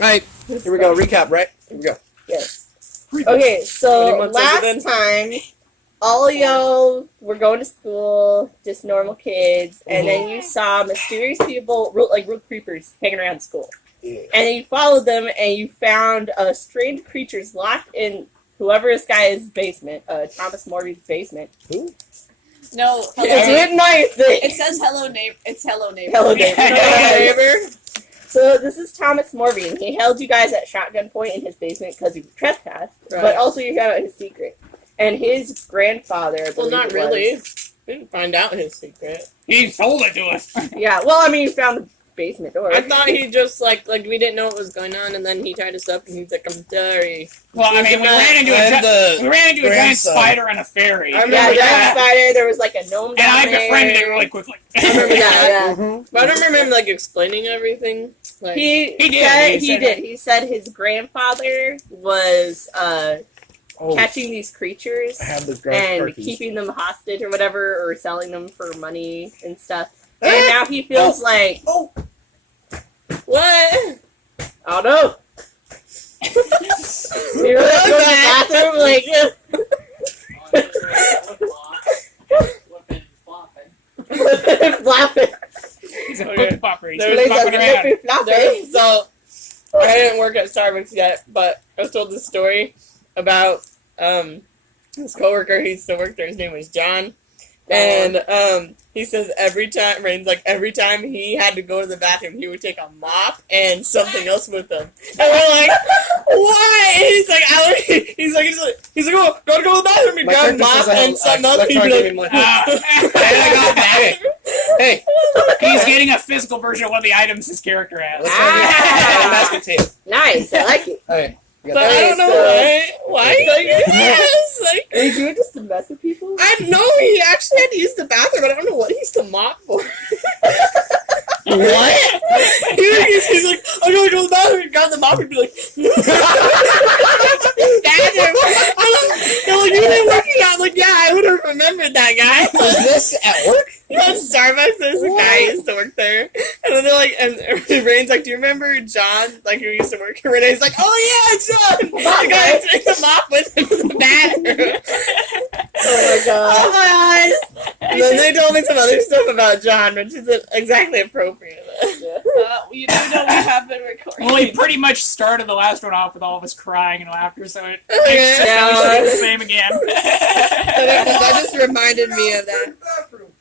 Alright, here we go. Recap, right? Here we go. Yes. Okay, so last time, all y'all were going to school, just normal kids, and then you saw mysterious people, like real creepers, hanging around school. Yeah. And then you followed them, and you found strange creatures locked in whoever this guy is basement, Thomas Morby's basement. Who? No, It's written on your thing. It says hello neighbor. It's hello neighbor. Hello, neighbor. Hello, neighbor. So this is Thomas Morby, and he held you guys at shotgun point in his basement because you trespassed, but also you found out his secret. And his grandfather, I believe Not it really. was- We didn't find out his secret. He told it to us. Yeah, well, I mean, you found the basement door. I thought he just like we didn't know what was going on, and then he tied us up, and he's like, "I'm sorry." Well, I mean, we ran into a giant grandson. spider and a fairy. I remember Yeah, that. giant spider. There was like a gnome And down I there. befriended it really quickly. I remember that. Yeah. But I don't remember him like explaining everything. Like, He did. did. He said his grandfather was Oh, catching these creatures I have the and turkeys. keeping them hostage or whatever, or selling them for money and stuff. And now he feels like, Oh! what? I don't know. You're like, go to the bathroom, like, flopping. He's a foot popper. He's There was flopping around. Flopping. So I didn't work at Starbucks yet, but I was told this story about his coworker who used to work there. His name was John, and he says every time he had to go to the bathroom, he would take a mop and something else with him. And we're like, why? And he's like, oh, gotta go to the bathroom. He My grabbed a character mop says I have and something else. He'd electronic be like, Hey, He's getting a physical version of one of the items his character has. basket tape. Nice, I like it. Alright. but I don't know why. Like, yes, like. Are you doing just to mess with people? I know he actually had to use the bathroom, but I don't know what he used to mop for. What? He's like, I'm gonna go to the bathroom and grab the mop and be like, bathroom. They're like, you've been working out. I'm like, yeah, I would have remembered that guy. Was this at work? At Starbucks, there's a guy who used to work there. And then they're like, and Rain's like, do you remember John, like, who used to work here? Renee's like, oh yeah, John! The guy who took the mop with him to the bathroom. Oh my god. Oh my eyes! And then they told me some other stuff about John, which isn't exactly appropriate. You do know we have been recording. Well, he pretty much started the last one off with all of us crying and laughter, so it Oh, makes sense that we should do the same again. That just reminded me of that.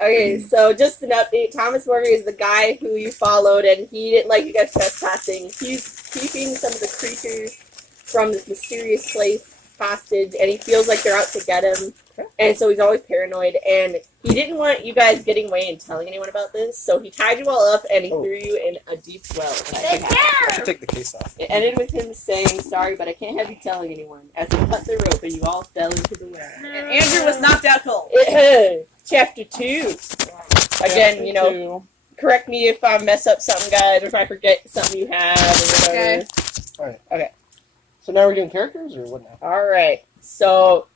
Okay, so just an update. Thomas Morby is the guy who you followed, and he didn't like you guys trespassing. He's keeping some of the creatures from this mysterious place hostage, and he feels like they're out to get him. And so he's always paranoid, and he didn't want you guys getting away and telling anyone about this, so he tied you all up, and he threw you in a deep well. I should take the case off. It ended with him saying, sorry, but I can't have you telling anyone, as he cut the rope, and you all fell into the well. And Andrew was knocked out cold. Chapter 2. Again, you know, correct me if I mess up something, guys, or if I forget something you have, or whatever. Okay. So now we're doing characters, or what now? Alright, so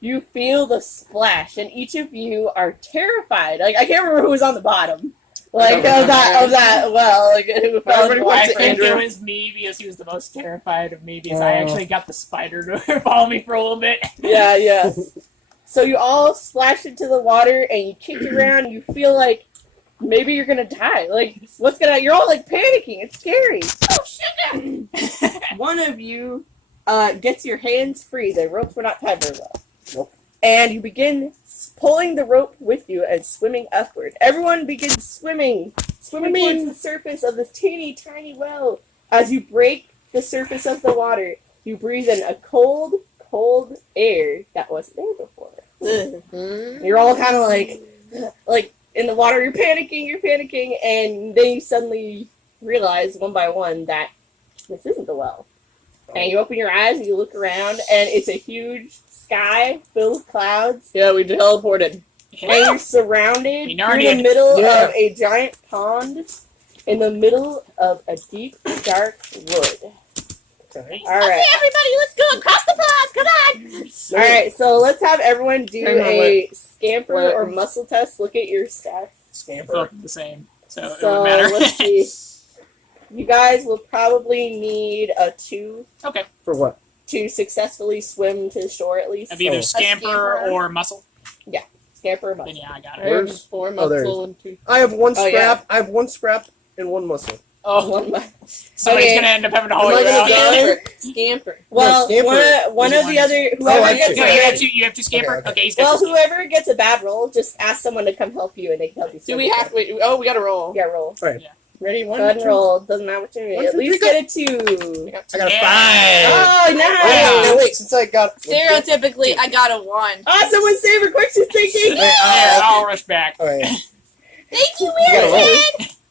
you feel the splash, and each of you are terrified. Like, I can't remember who was on the bottom. Like, of that well, like, who fell in the I water. think it was me because he was the most terrified of me because I actually got the spider to follow me for a little bit. Yeah. So you all splash into the water, and you kick around, and you feel like maybe you're gonna die. Like, you're all, like, panicking. It's scary. Oh, shit! One of you gets your hands free. The ropes were not tied very well. Nope. And you begin pulling the rope with you and swimming upward. Everyone begins swimming towards the surface of this teeny tiny well. As you break the surface of the water, you breathe in a cold air that wasn't there before. You're all kind of like in the water. You're panicking, and then you suddenly realize one by one that this isn't the well. And you open your eyes and you look around, and it's a huge sky filled with clouds. Yeah, we teleported. And you're surrounded. You're in the Narnia. middle of a giant pond, in the middle of a deep, dark wood. Okay. All right. everybody, let's go across the pond. Come on. All right. So let's have everyone do Hang on, a scamper wait. or muscle test. Look at your stats. Scamper. Both the same, so it So wouldn't matter. let's see. you guys will probably need a 2 Okay. For what? to successfully swim to the shore at least. Of either Oh. scamper scamper. or muscle. Scamper or Then muscle. yeah, I got I it. have Where's- 4 oh, there it muscle and 2. I have 1 Oh, scrap. yeah. I have 1 scrap and 1 muscle. Oh, One mu- somebody's Okay. gonna end up having to Am haul I you gonna out. die? Scamper. Well, scamper one is of the one. other Oh, I whoever have gets two. No, you a have to. You have to scamper. Okay, okay. Okay, he's got well, to whoever gets a bad roll, just ask someone to come help you, and they can help you. Do swim. we have? Wait, oh, we gotta roll. Yeah, roll. Ready? Go 1, ahead and 2. roll. Doesn't matter what you're doing. One, At two, least three, get a 2. I got I got a Yeah. 5. Oh, nice! Oh, wait, since I got... Stereotypically, I got a 1. Ah, someone save her quick. She's thinking. Wait, Yeah, I'll rush back. Alright. Thank you, You gotta roll. Weird.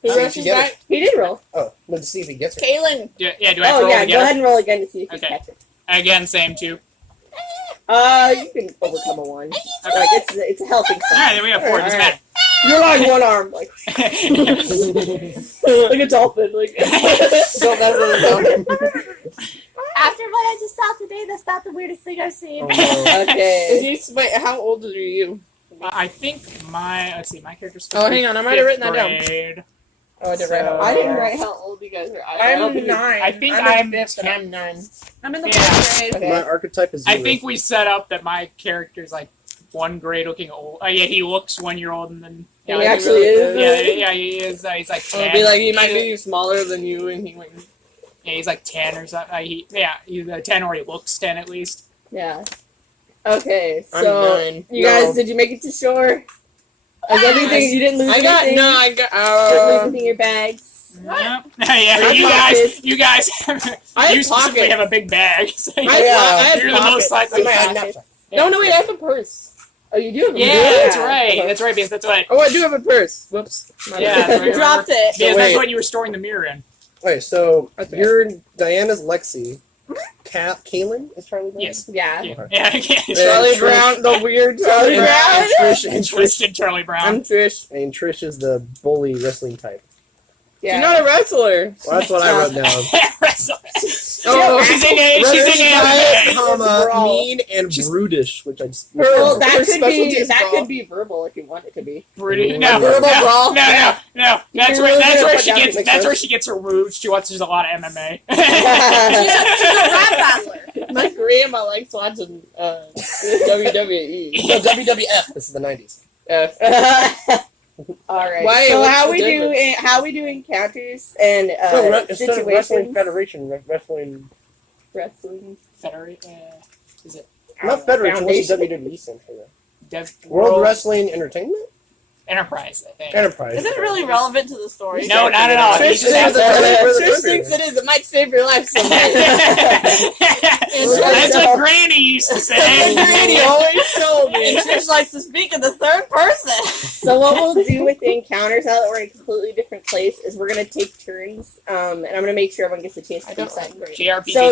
Who See if rushes you get back? He did roll. Oh, no, to see if he gets it. Kaylin. Do I have to roll Yeah. Go together? ahead and roll again to see if you Okay. catch it. Again, same 2. You can overcome a 1. Okay. Like it's a helping All right, sign. then we have 4. Doesn't matter. You're on one arm, like like a dolphin. Like Don't let it down. After what I just saw today, that's not the weirdest thing I've seen. Oh, no. okay. Is he, wait, how old are you? I think let's see, my character's. Oh, hang on, I might have written that down. grade. Oh, I didn't write. So- I didn't write how old you guys are. I don't think we- I think I'm I'm 5th. I'm 9. I'm in the Yeah. 4th grade. Okay. My archetype is 0. I think we set up that my character's like 1 grade looking old. Oh yeah, he looks 1 year old, and then He Yeah, actually is. yeah, he is. He's like 10. It'll be like he might be smaller than you, and he went. Yeah, he's like 10 or something. He's 10 or he looks 10 at least. Yeah. Okay, I'm so 9. you No. guys, did you make it to shore? Is everything you didn't lose I got anything? no. I Didn't lose got. anything in your bags. Yep. Yeah, Or you guys, I you have specifically pockets. have a big bag. So I have you're the most pockets. likely. I might have pockets. knapsack. No, wait. I have a purse. Oh, you do have a Yeah, bag. that's right. That's right, because that's what. Oh, I do have a purse. Whoops. My Yeah, bad. that's right. Dropped it. Because wait. that's what you were storing the mirror in. Wait, so Okay. you're Diana's Lexi. Kaylin is Charlie Brown? Yes. Yeah. Yeah, Okay. yeah. yeah. Charlie Trish. Brown, the weird Charlie And- Brown. And Trish, and Trish, Twisted Charlie Brown. I'm Trish. and Trish is the bully wrestling type. Yeah. You're not a wrestler. Well, that's what I wrote down. Oh, she's in a. She's Wrestling in type, a. comma, Brawl. mean and She's- brutish, which I just... Well, that Her could specialty be is brawl. verbal if you want it to be. Brutish. No, Verbal no, brawl. no, no, no. That's can where. really That's get where put she down. gets. Makes That's where sense. she gets her moves. She watches a lot of MMA. She's a rap battler. My grandma likes watching WWE. No, WWF. This is the 90s. All right. Why- So what's how the we do difference? how we do encounters and Instead of Wrestling situations? Federation, Wrestling... Wrestling. Federate. Is it Not Federation, what's the Foundation. WWE stand for? Dev World Wrestling Entertainment? Enterprise? I think. Enterprise. Is it really relevant to the story? No, not at all. Trish, He's just thinks after- Trish thinks it is. It might save your life someday. That's what Granny used to say. Granny always told And me. Trish likes to speak in the third person. So what we'll do with the encounters, now that we're in a completely different place, is we're gonna take turns, and I'm gonna make sure everyone gets a chance to I do don't something. like JRPG So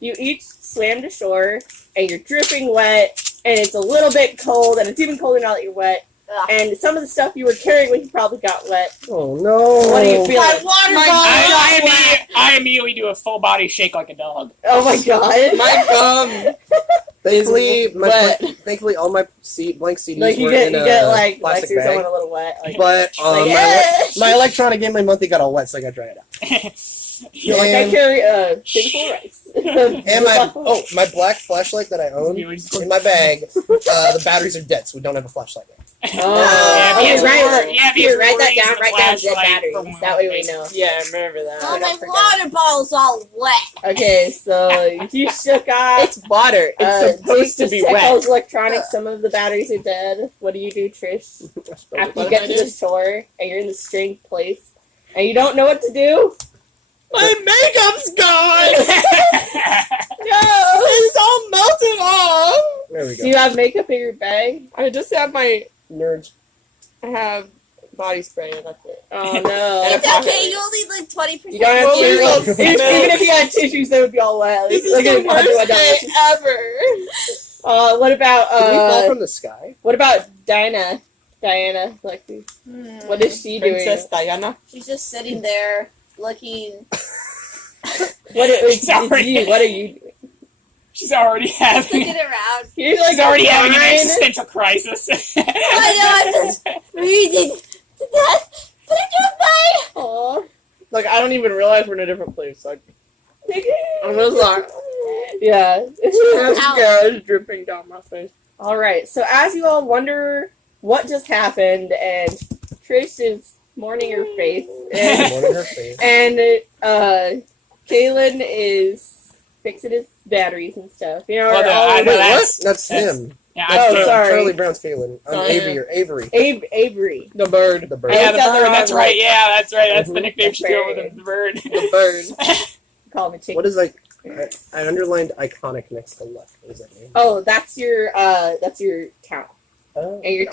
you each swam to shore, and you're dripping wet, and it's a little bit cold, and it's even colder now that you're wet. Ugh. And some of the stuff you were carrying when you probably got wet. Oh no! What do you feel? My water My- bottle. I immediately do a full body shake like a dog. Oh my god! My gum. Thankfully, wet. thankfully, all my blank CDs Like you were get in you a get like plastic Lexi or someone bag. a little wet. Like, But like, my, yeah. my electronic Game Boy Monthly got all wet, so I got to dry it out. You're like I And- carry a thing full of rice. And my black flashlight that I own in my bag, the batteries are dead, so we don't have a flashlight yet. Yeah, okay, because right. we're- yeah, because Write we're that using down. the Write down dead flashlight batteries. for when That way we we- know. Yeah, I remember that. Oh, my don't forget. water bottle's all wet. Okay, so you shook off. It's water. It's supposed to be check wet. those electronics. Some of the batteries are dead. What do you do, Trish? After you What get did I to do? the shore and you're in the strange place and you don't know what to do? My makeup's gone. No! It's all melted off. There we Do go. you have makeup in your bag? I just have my. Nerds. I have body spray and that's it. Oh And no. a It's pocket. okay, you only like 20%. You don't have Well, to. we Like, will even smell. if you had tissues, they would be all wet. This is Like, the I'll do worst that. day ever. What about Did we fall from the sky? what about Diana? Diana, Lexi. What is she doing? Princess Diana. She's just sitting there looking. What is Sorry. you? What are you doing? She's already having. Looking around. You're like She's already having an crying. existential crisis. I know, I'm just freezing to death, but I'm doing fine. Aw. Like, I don't even realize we're in a different place. Like, I'm just like, Yeah. mascara is dripping down my face. All right. So as you all wonder what just happened, and Trish is mourning her face, and Morning her face. Kalen is fixing his batteries and stuff. You know, Well, we're all- I know Wait, that's- what? That's him. Yeah, Oh, I sorry. Charlie Brown's Kalen. I'm Oh, yeah. Avery. Avery. The bird. The bird. Yeah, the That's bird. how That's I right. like- Yeah, that's right. That's the Mhm. nickname she's going Bird. with the bird. The bird. Call him a chicken. What is like? I underlined iconic next to left. What does that mean? Oh, that's your talent. Oh. And your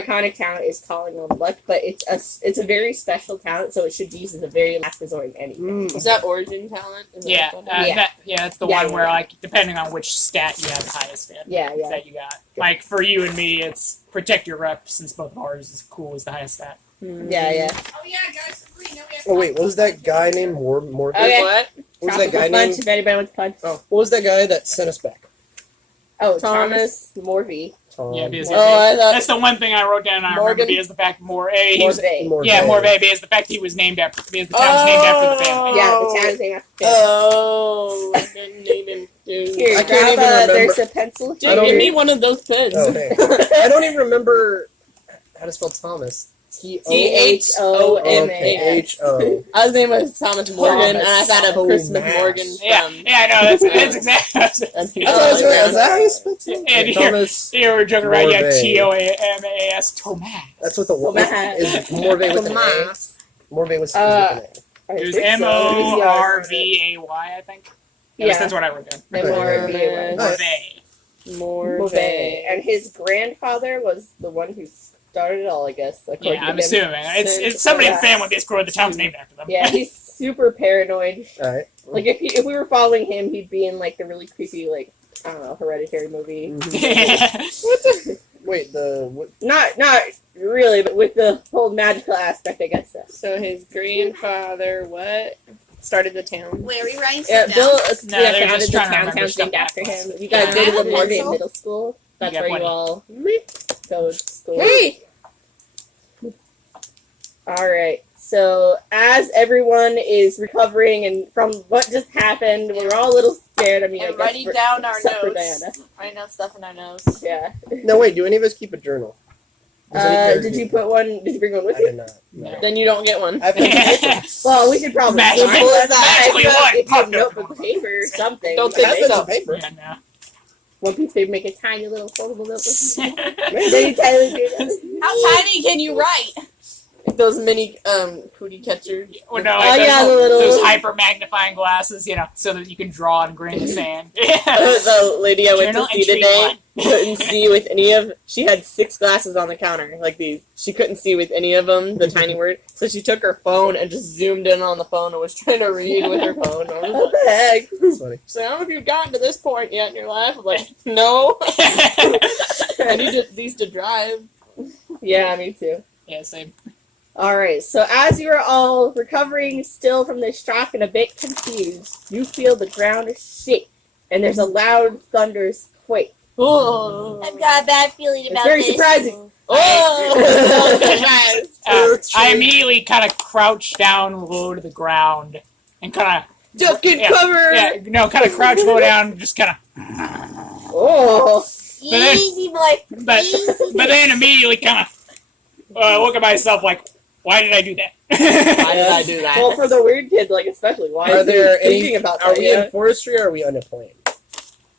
iconic talent is calling on luck, but it's a very special talent, so it should be used as a very last resort in anything. Is that origin talent? Is that Yeah, what that is? that's the Yeah, one yeah, where, yeah. like, depending on which stat you have the highest stat Yeah, yeah. that you got. Like, for you and me, it's protect your rep, since both of ours is cool as the highest stat. Yeah, yeah. Oh yeah, guys, agree. Now we have Oh wait, what was that guy named Morgan? Okay. What? What was that guy punch named? if anybody wants to punch. Oh, what was that guy that sent us back? Oh, Thomas. Thomas Morvey. Tom. Yeah, because Oh, I thought that's the one thing I wrote down and I remember Morgan? because the fact he was, Morvey. yeah, Morvay, because the fact he was named after, because the town's named after the family. Yeah, the town is named after him. Oh, I didn't even do. Here, I can't grab even remember. there's a pencil Dude, I don't give here. me one of those pens. Oh, hey. I don't even remember how to spell Thomas. T-H-O-M-A-S. H-O. I was named as Thomas Morgan, and I thought of Thomas. Christmas Morgan Yeah, from. yeah, I know, that's exactly That's I thought it was right. Is that how you spell Thomas? Yeah, Okay, Thomas. You were joking around, yeah, Morvay. Tomamas, Tomas. That's what the Tomas. is Morvay with an A. Thomas. Morvay was with Uh, an A. I It was think so. M-O-R-V-a-y, I think. At least Yeah. that's what I wrote down. Morvey. Morvay. Morvey. And his grandfather was the one who started it all, I guess. according Yeah, to I'm him. assuming. It's somebody in the family basically the town's named after them. Yeah, he's super paranoid. Alright. Like if we were following him, he'd be in like the really creepy I don't know, Hereditary movie. Wait, what? Not really, but with the whole magical aspect, I guess. So his grandfather, what? Started the town. Wait, are we writing Yeah, stuff Bill No, they're founded just the trying to town. remember Town's stuff named after back. him. If you guys Yeah. go to the Yeah. Morgan Pencil? Middle School, that's got where you plenty. all go to school. Hey! All right. So as everyone is recovering and from what just happened, we're all a little scared. I mean, I And guess writing down our except for notes. Diana. Writing down stuff in our notes. Yeah. No, wait. Do any of us keep a journal? Does any character Did you keep put one? Did you bring one with I you? did not. No. Then you don't get one. I have pen and paper. Well, we could probably Magically- pull it out. magically If one you have popped up. notebook paper or something. Don't I have think pens so. and paper. Yeah, no. One piece of paper, make a tiny little foldable notebook. Maybe. Then you tiny do How tiny can you write? Those mini cootie catchers. Or no, Oh, like yeah, those, the little- those hyper magnifying glasses, so that you can draw and grain the sand. The lady I went Journal to see entry today one. couldn't see with any of. She had 6 glasses on the counter, like these. She couldn't see with any of them, the tiny word. So she took her phone and just zoomed in on the phone and was trying to read with her phone. I was What like, the heck? That's funny. so I don't know if you've gotten to this point yet in your life. I'm like, no. I need these to drive. Yeah, me too. Yeah, same. Alright, so as you are all recovering still from this shock and a bit confused, you feel the ground shake, and there's a loud thunderous quake. Oh. I've got a bad feeling It's about very this. surprising. Oh! I immediately kind of crouch down low to the ground and kind of Duck and cover! kind of crouch low down, just kind of. Oh, Easy, boy. But Easy. but then immediately kind of look at myself like, why did I do that? Why did I do that? well, for the weird kid, especially, why Are is he there thinking any? about Are that? we Yeah. in forestry or are we on a plane?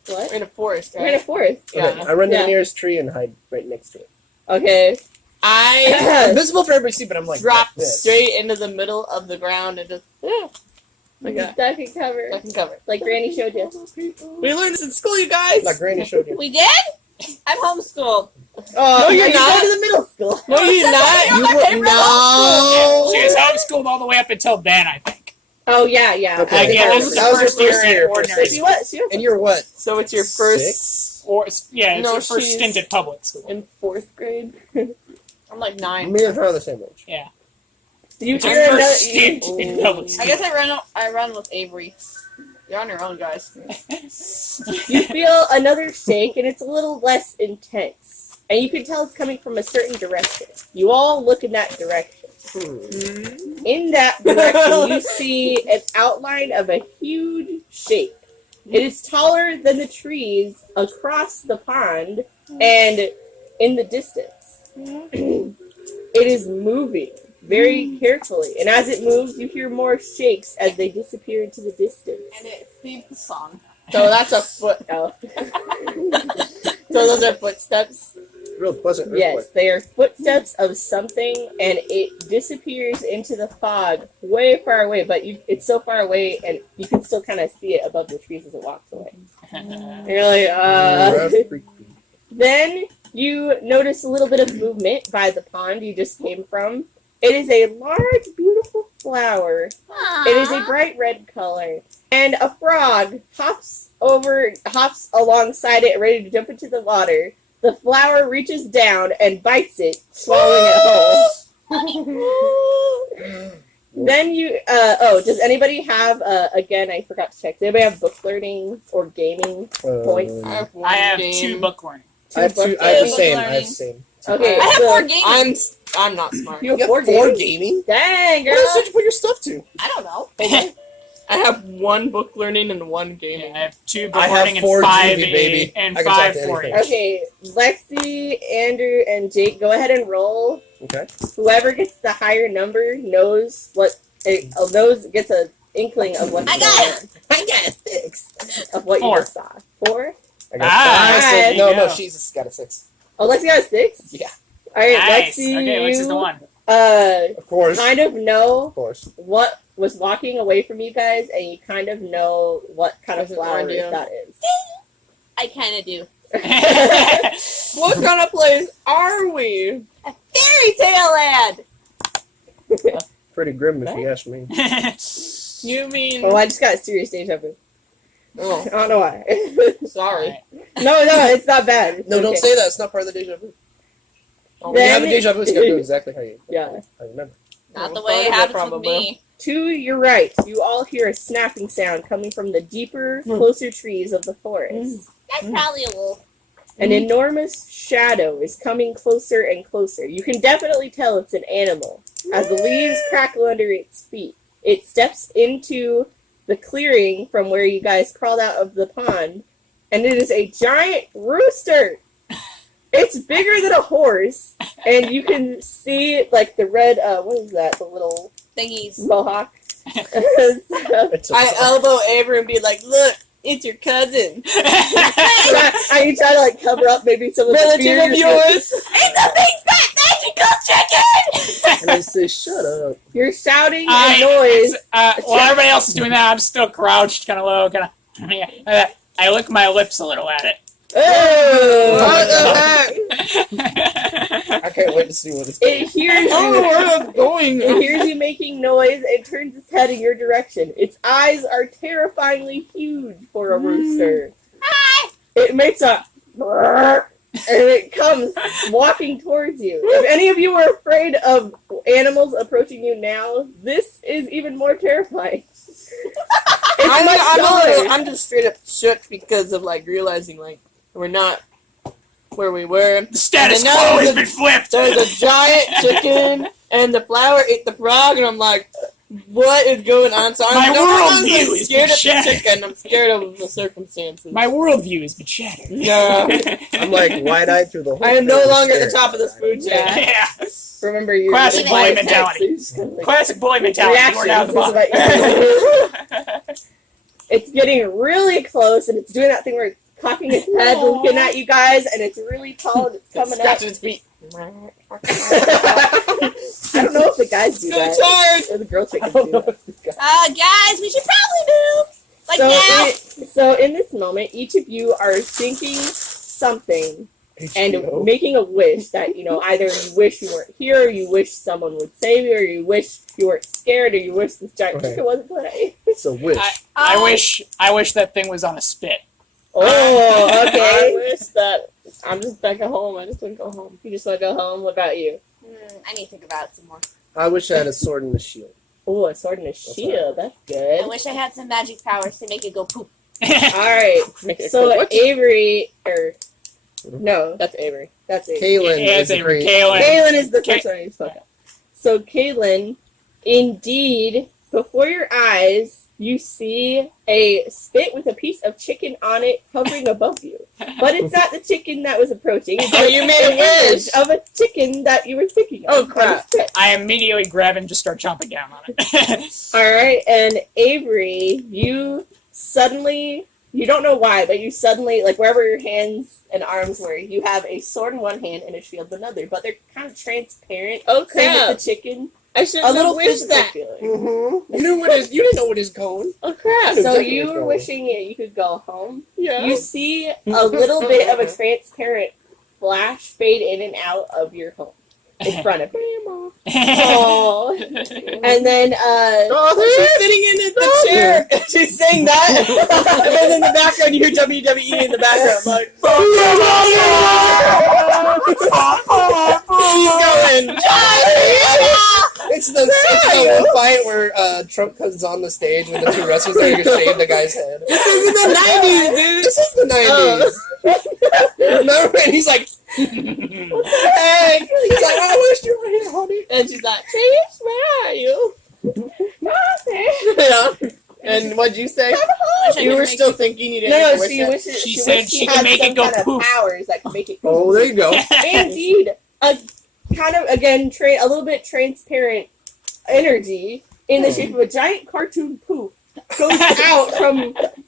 What? We're in a forest, We're in a right? forest. Yeah. Okay, I run to Yeah. the nearest tree and hide right next to it. Okay. I Invisible for everybody to see, but I'm like drop this. straight into the middle of the ground and just, like that. Duck and cover. I can cover. Like Granny showed you. We learned this in school, you guys! Like Granny showed you. We did? I'm homeschooled. Oh, No, you're you not. go to the middle school. No, you're not! You're You my were, favorite no! She was homeschooled all the way up until then, I think. Oh, yeah, yeah. Okay. I Again, think this is I That the was your first year first in year, ordinary first She school. was. She was. And you're what? So it's your first It's No, your first she's- stint at public school. in 4th grade? I'm like 9. Me and her are the same age. Did you It's your hear another? first stint in public school. I guess I run with Avery. You're on your own, guys. You feel another shake, and it's a little less intense. And you can tell it's coming from a certain direction. You all look in that direction. In that direction, you see an outline of a huge shape. It is taller than the trees across the pond and in the distance. It is moving very carefully, and as it moves, you hear more shakes as they disappear into the distance. And it sings the song. So that's a foot. Oh. So those are footsteps. Real pleasant. Yes, they are footsteps of something, and it disappears into the fog way far away, but it's so far away, and you can still kind of see it above the trees as it walks away. And you're like, Then you notice a little bit of movement by the pond you just came from. It is a large, beautiful flower. It is a bright red color. And a frog hops alongside it, ready to jump into the water. The flower reaches down and bites it, swallowing it whole. Then you, does anybody have, again, I forgot to check, does anybody have book learning or gaming points? I have 2 book learning. I have the same. Okay, I have so 4 gaming. I'm not smart. you have You 4 have 4 games? gaming? Dang, girl. Where else did you put your stuff to? I don't know. I have 1 book learning and 1 gaming. I have 2 book I have learning 4 and 5 GB, baby. and I can talk 5 to 4 anything. Okay, Lexi, Andrew, and Jake, go ahead and roll. Okay. Whoever gets the higher number knows gets an inkling of what's I going got on. I got a 6. Of what 4. you just saw. 4? I got Nice. 5. There you No, go. she's got a 6. Oh, Lexi got a 6? Yeah. Alright, Nice. Lexi, Okay, which is the you, one? Of course. kind of know Of course. what was walking away from you guys, and you kind of know what kind of Doesn't flower warn you. that is. I kind of do. What kind of place are we? A fairy tale land. Pretty grim if you ask me. You mean? Oh, I just got a serious deja vu. Oh, I don't know why. sorry. No, it's not bad. It's No, don't okay. say that. It's not part of the deja vu. Oh, When you have a Then- deja vu, it's got to do exactly how you Yeah. remember. Not the Well, way it part of it, happens with probably. me. To your right, you all hear a snapping sound coming from the deeper, closer trees of the forest. That's probably a wolf. An enormous shadow is coming closer and closer. You can definitely tell it's an animal. As the leaves crackle under its feet, it steps into the clearing from where you guys crawled out of the pond, and it is a giant rooster. It's bigger than a horse, and you can see like the red, what is that, the little Thingies. mohawk? It's I elbow Avery and be like, "Look, it's your cousin, Are you trying to like cover up maybe some of the relative fear of you're yours." It's a big fat magical chicken! and I say, shut up. You're shouting and noise. While everybody else is doing that, I'm still crouched, kind of low, kind of. I lick my lips a little at it. Oh! What the heck? I can't wait to see what it's It hears I don't know you. where I'm going. It hears you making noise and turns its head in your direction. Its eyes are terrifyingly huge for a rooster. It makes a and it comes walking towards you. If any of you are afraid of animals approaching you now, this is even more terrifying. It's much taller. I'm just straight up shook because of like realizing like we're not where we were. The status And now quo there's has been flipped. There's a giant chicken, and the flower ate the frog, and I'm like, what is going on? So My I'm worldview is scared of the shattered. chicken. I'm scared of the circumstances. My worldview has been shattered. No. I'm like wide-eyed through the whole I am no thing, longer at the staring top of this food chain. Yeah. Yeah. Remember, you're Classic the boy quiet mentality. type, so you just kind of, like, Classic bully mentality. We're down at the Reactions. bottom. It's getting really close, and it's doing that thing where it's cocking its head, looking at you guys, and it's really tall, and it's coming up. Scratching its feet. I don't know if the guys do So that. tired. Or the girl chickens do that. Guys, we should probably move. Like now. So in this moment, each of you are thinking something and HBO. making a wish that, you know, either you wish you weren't here, or you wish someone would save you, or you wish you weren't scared, or you wish this giant Okay. chicken wasn't playing. It's a wish. I wish that thing was on a spit. Oh, I okay. wish that I'm just back at home. I just want to go home. You just want to go home. What about you? I need to think about it some more. I wish I had a sword and a shield. Oh, a sword and a shield. That's good. I wish I had some magic powers to make it go poop. All right. So What? Avery, no, that's Avery. That's Avery. Kaylin Yeah, is it's the great. Kaylin. Galen is the Ka- first one you spoke of. So, Kaylin, indeed, before your eyes, you see a spit with a piece of chicken on it hovering above you. But it's not the chicken that was approaching. It's Oh, you made a an image wish! of a chicken that you were thinking of. Oh, crap. I immediately grab and just start chomping down on it. Alright, and Avery, you suddenly, you don't know why, but you suddenly, like wherever your hands and arms were, you have a sword in one hand and a shield in another, but they're kind of transparent. Oh, Same crap. with the chicken. I should A have little wished physical that. feeling. Mm-hmm. You didn't know what is going. Oh crap! knew So exactly you where were it's going. wishing you could go home. Yeah. You see a little bit of a transparent flash fade in and out of your home in front of you. Oh, and then She's sitting in the chair. She's saying that. And then in the background, you hear WWE in the background. Like, he's going, It's the one fight where Trump comes on the stage with the two wrestlers that are gonna shave the guy's head. this is in the 90s, dude. This is the 90s. Remember? And he's like, Hey. he's like, I wish you were here, honey. And she's like, Trish, where are you? Yeah. And what'd you say? You were still thinking you didn't no, wish she it? wishes She she said wished she had could make some it go kind of poof. powers that could make it go. Oh, there you go. Indeed, a kind of again a little bit transparent energy in the shape of a giant cartoon poof goes out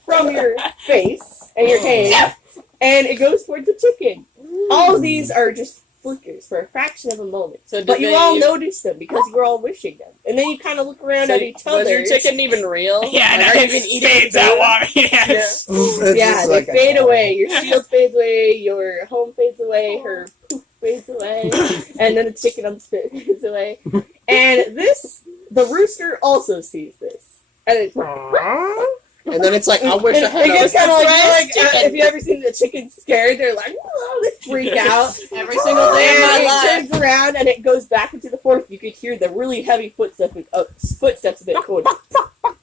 from your face and your hand, and it goes towards the chicken. All of these are just flickers for a fraction of a moment, So but you all notice them because you were all wishing them, and then you kind of look around at each other. Was your chicken even real? Yeah, Like, no, are you it even eating fades food? out long. Yeah. Yeah. Yeah, they fade away. Your shield fades away. Your home fades away. Her poof fades away, and then the chicken on the spit fades away. And the rooster also sees this, and it's And then it's like, I wish I had it gets a kind of fried like chicken. if you ever seen the chicken scared, they're like, "Whoa," they freak out. Every single day of my And life. it turns around and it goes back into the forest. You could hear the really heavy footsteps of it going.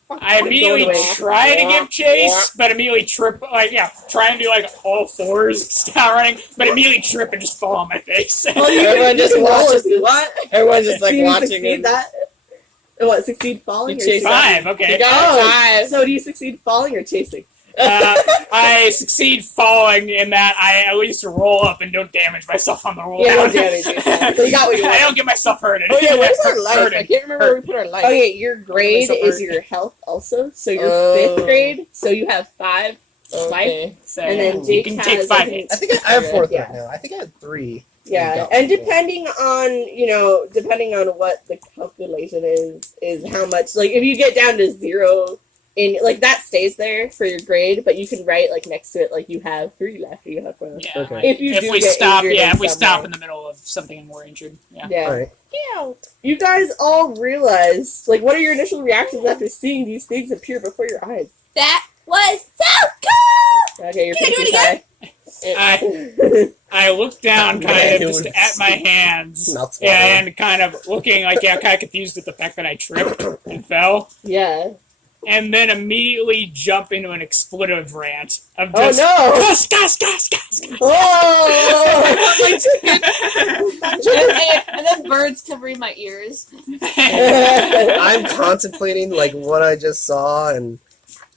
I immediately Going away. try to give chase, but immediately trip, try and do all fours, start running, but immediately trip and just fall on my face. Everyone just watches. What? Everyone's just like Do you watching succeed him. that? And what, succeed falling You or chase chasing? 5, okay. You got five. So do you succeed falling or chasing? I succeed falling in that I at least roll up and don't damage myself on the roll Yeah, down. don't damage yourself. So you got what you I want. don't get myself hurted. Oh yeah, where's our life? Hurted. I can't remember where we put our life. Okay, your grade myself is hurt. your health also. So you're Oh. 5th grade, so you have 5 life. Okay. So And then you Jake can has, take 5 I think- hits. I think I have 4th Yeah. right now. I think I had 3. Yeah, and depending on what the calculation is how much, like, if you get down to 0, in like that stays there for your grade, but you can write like next to it like you have 3 left or you have 4 left. Yeah, Okay. like, If you if do we get stop, injured yeah, in if we some stop way. in the middle of something and we're injured, yeah. Yeah. Alright. You guys all realize, like, what are your initial reactions after seeing these things appear before your eyes? That was so cool! Okay, you're Can you pretty do it high. I look down kind Yeah, of it just was- at my hands Mouth's and kind of looking kind of confused at the fact that I tripped and fell, Yeah. and then immediately jump into an expletive rant of Oh just no! cuss, cuss, cuss, cuss, cuss. Oh! And then birds covering my ears. I'm contemplating like what I just saw and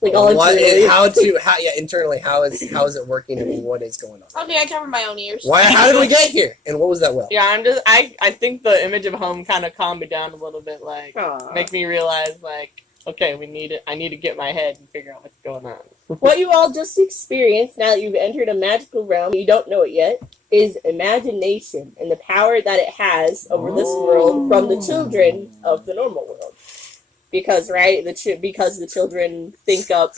Like all internally how is it working and what is going on. Okay, I covered my own ears. How did we get here and what was that well? Yeah, I think the image of home kind of calmed me down a little bit, like make me realize like, okay, I need to get my head and figure out what's going on. What you all just experienced, now that you've entered a magical realm, you don't know it yet, is imagination and the power that it has over this world from the children of the normal world. Because, right, because the children think up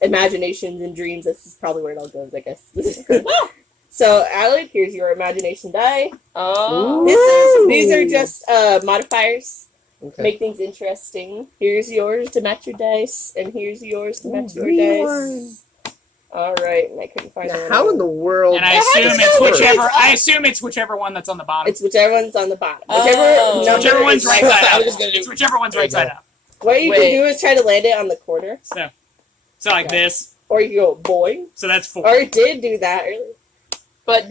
imaginations and dreams, this is probably where it all goes, I guess. So, Alec, here's your imagination die. Oh, These are just modifiers. Okay. Make things interesting. Here's yours to match your dice, and here's yours to match your green dice. Alright, and I couldn't find Now, one. how in the world? And I How assume does it's that work? whichever. I assume it's whichever one that's on the bottom. It's whichever one's on the bottom. Oh. Whichever Whichever one's is right right. side I up. was just gonna do- It's whichever one's There right you go. side up. What you Wait. can do is try to land it on the corner, So like Okay. this. or you can go boing. So that's 4. Or it did do that earlier. but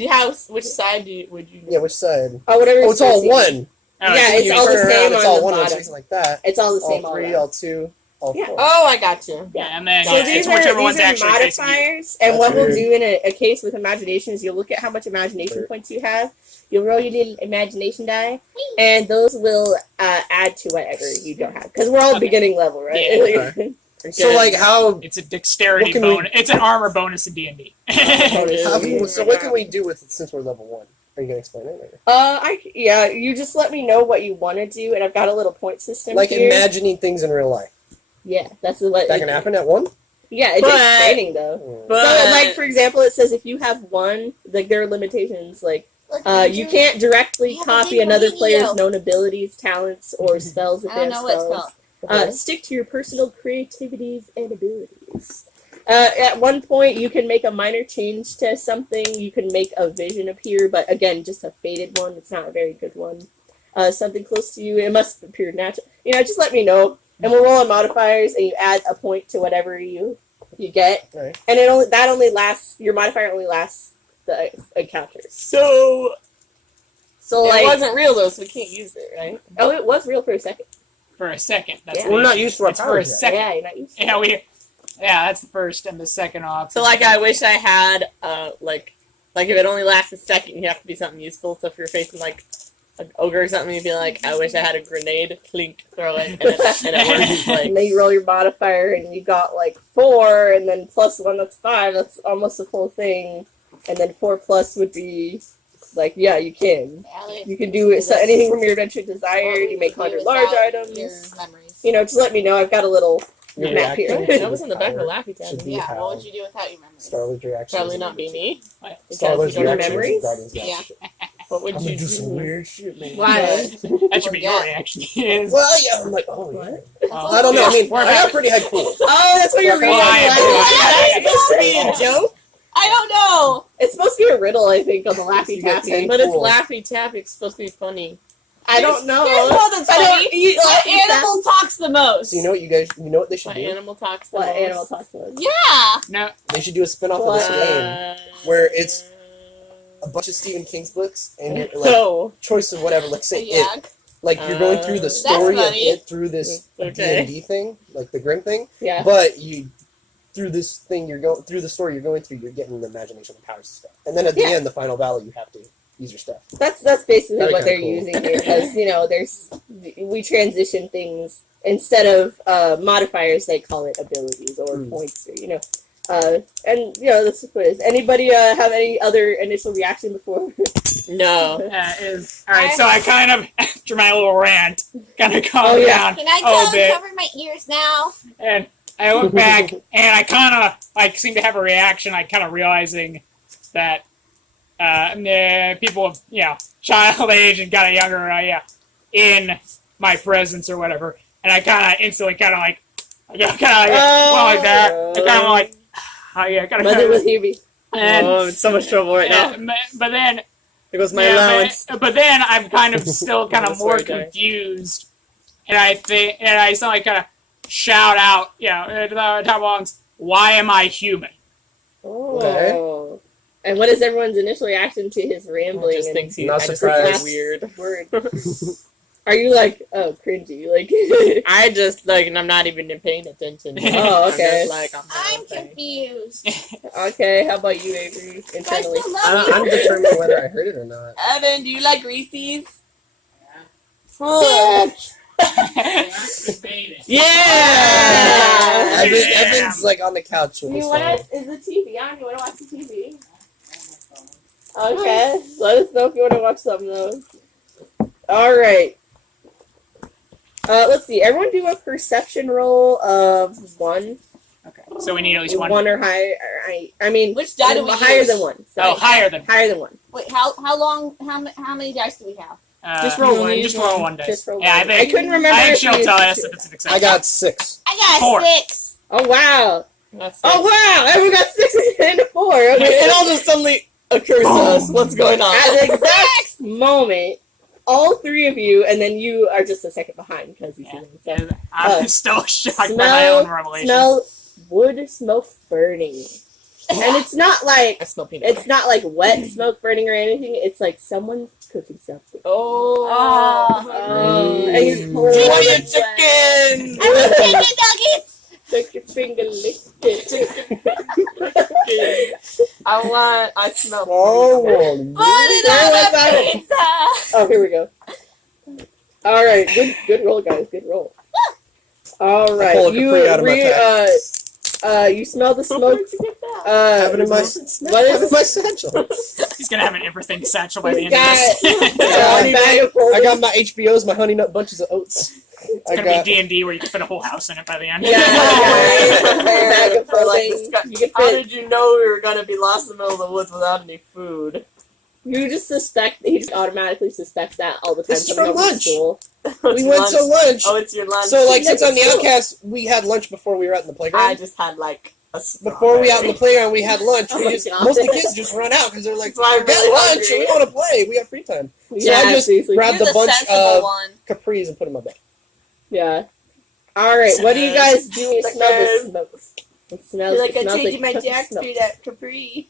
which side would you? Yeah, which side? Oh, whatever. Oh, it's all easy. one. Oh, Yeah, it's all the Turn same around, it's on all the one or bottom. something like that. It's all the All same. 3, all all 2, all Yeah. 4. Oh, I got you. Yeah, and then So it's these whichever are one's actually facing you. modifiers, and That's what we'll weird. do in a case with imagination is you'll look at how much imagination points you have. You'll roll your little imagination die, and those will add to whatever you don't have. Because we're all Okay. beginning level, right? Yeah. Okay. So, like, how... It's a dexterity What can we- bonus. It's an armor bonus in D&D. So what can we do with it since we're level 1? Are you going to explain it? Or? You just let me know what you want to do, and I've got a little point system Like, here. imagining things in real life. Yeah, that's what. That can happen at 1? Yeah, it But- takes training though. But So, like for example, it says if you have one, like there are limitations. Like you can't directly Yeah, but copy they another radio. player's known abilities, talents, or spells if I they don't have know what it's spells. called. Stick to your personal creativities and abilities. At one point, you can make a minor change to something. You can make a vision appear, but again, just a faded one. It's not a very good one. Something close to you. It must appear natural. Just let me know, and we'll roll on modifiers, and you add a point to whatever you get, Right. and that only lasts. Your modifier only lasts the encounters. so So it like, wasn't real though, so we can't use it, right? oh, it was real for a second. For a second. That's Yeah. We're not used to our It's for a powers yet. second. Yeah, you're not used to it. Yeah, that's the first and the second off. So like, I wish I had like if it only lasts a second, you have to be something useful. So if you're facing like an ogre or something, you'd be like, I wish I had a grenade. Clink, throw it, and it works. Like, And then you roll your modifier, and you got like 4, and then plus 1, that's 5. That's almost a full thing. And then 4 plus would be like, yeah, you can. You can do it. So anything from your adventure desired. You may conjure large items. Your memories. Just let me know. I've got a little Your map here. reaction that was in the back of power Laffy Town. should be Yeah, how what would you do without your memories? Star-Lord's reaction. Probably not be me. Star-Lord's Because you don't have reaction memories? is Guardians of the Yeah. Galaxy. What would I'm you gonna do do? some weird shit, man. Why? That should be your reaction. Is Well, yeah, I'm like, oh, yeah. well, I don't know. I mean, we're I got back. pretty high cool. Oh, that's what you're reading. I am- That's supposed to be a joke, I don't know. It's supposed to be a riddle, I think, on the Laffy You get Taffy. 10 but it's Cool. Laffy Taffy. It's supposed to be funny. I don't know. Here's one that's I don't funny. eat What Laffy Taffy. animal talks the most? So you know what they should What do? animal talks? the What most? animal talks to us? Yeah. No, They should do a spin-off of this What? game where it's a bunch of Stephen King's books and you're like No. choice of whatever. Like say Yeah. it. Like you're going through the That's story of funny. it through this Okay. D&D thing, like the Grimm thing. Yeah. But you through this thing you're going through the story you're going through, you're getting the imagination and powers and stuff. And then at the Yeah. end, the final battle, you have to use your stuff. That's basically That'd be what they're kinda cool. using here, because we transition things instead of modifiers. They call it abilities or points, or and that's what it is. Anybody have any other initial reaction before? No. Alright, so I kind of, after my little rant, kind of calmed down Can I a go bit. and cover my ears now? And I look back, and I kind of seem to have a reaction, kind of realizing that people of child age and kind of younger, in my presence or whatever, and I kind of instantly kind of like that. I kind of like, Mother will hear me. and I'm in so much trouble right now. but then There goes my yeah, allowance. but then I'm kind of still kind of That's more very nice. confused, and I suddenly kind of shout out, to the top lungs, "Why am I human?" Oh. And what is everyone's initial reaction to his rambling? Just and thinks he Not I just surprised. think he's weird. word? Are you like, oh, cringy? Like, I just and I'm not even paying attention. Oh, okay. I'm just on my I'm own thing. confused. okay, how about you, Avery? I Internally. still love I'm you. determining whether I heard it or not. Evan, do you like Reese's? Yeah. Evan's like on the couch with his phone. Is the TV on? You want to watch the TV? Okay, let us know if you want to watch something though. All right. Let's see. Everyone do a perception roll of 1. Okay, so we need at least one. 1 or higher. I mean, Which die do we higher use? than 1. Oh, higher than. Higher than 1. Wait, how many dice do we have? Just roll one. Just roll one dice. Just roll Yeah, one. I think. couldn't remember. I think if she'll you tell used us to. if it's an success. I got 6. I got 4. 6. Oh wow! That's Oh wow! Everyone got 6 and a 4. Okay. It all just suddenly occurs to us. What's going on? At the exact moment, all 3 of you, and then you are just a second behind because you see them. I'm still shocked by my own revelation. Smell wood smoke burning. And it's not like I smell peanut butter. it's not like wet smoke burning or anything. It's like someone's cooking something. Oh. And you pull Chicken, chicken. I want chicken nuggets. Take your finger, lick it. I smell. Oh, Put it on What's the on it? pizza. Oh, here we go. All right, good roll, guys. Good roll. All pull right, a Capri out of my you smell the smoke. have it in my, what is have it in my satchel. He's gonna have an everything satchel by the He's end of this. got a bag of I got my HBOs, my honey nut bunches of oats. It's I gonna got be D&D where you can fit a whole house in it by the end. Yeah, bag of For, like, clothing. this guy- You can How fit. did you know we were gonna be lost in the middle of the woods without any food? You just suspect. He just automatically suspects that all the time. This is coming from home from lunch. school. We went to lunch. Oh, it's your lunch. So, like, Yeah, since I'm the it's cool. outcast, we had lunch before we were out in the playground. I just had like a Before we out in the playground, we had lunch. Oh We my just, God. most of the kids just run out because they're like, That's why I'm "Get really lunch, hungry." and we want to play. We got free time." So Yeah, I just seriously. grabbed You're a the bunch sensible of one. Capris and put in my bag. Yeah. All right. What do you guys do? You smell the smoke. It smells. Like it I smells traded my cooking jacks smoke. for that Capri.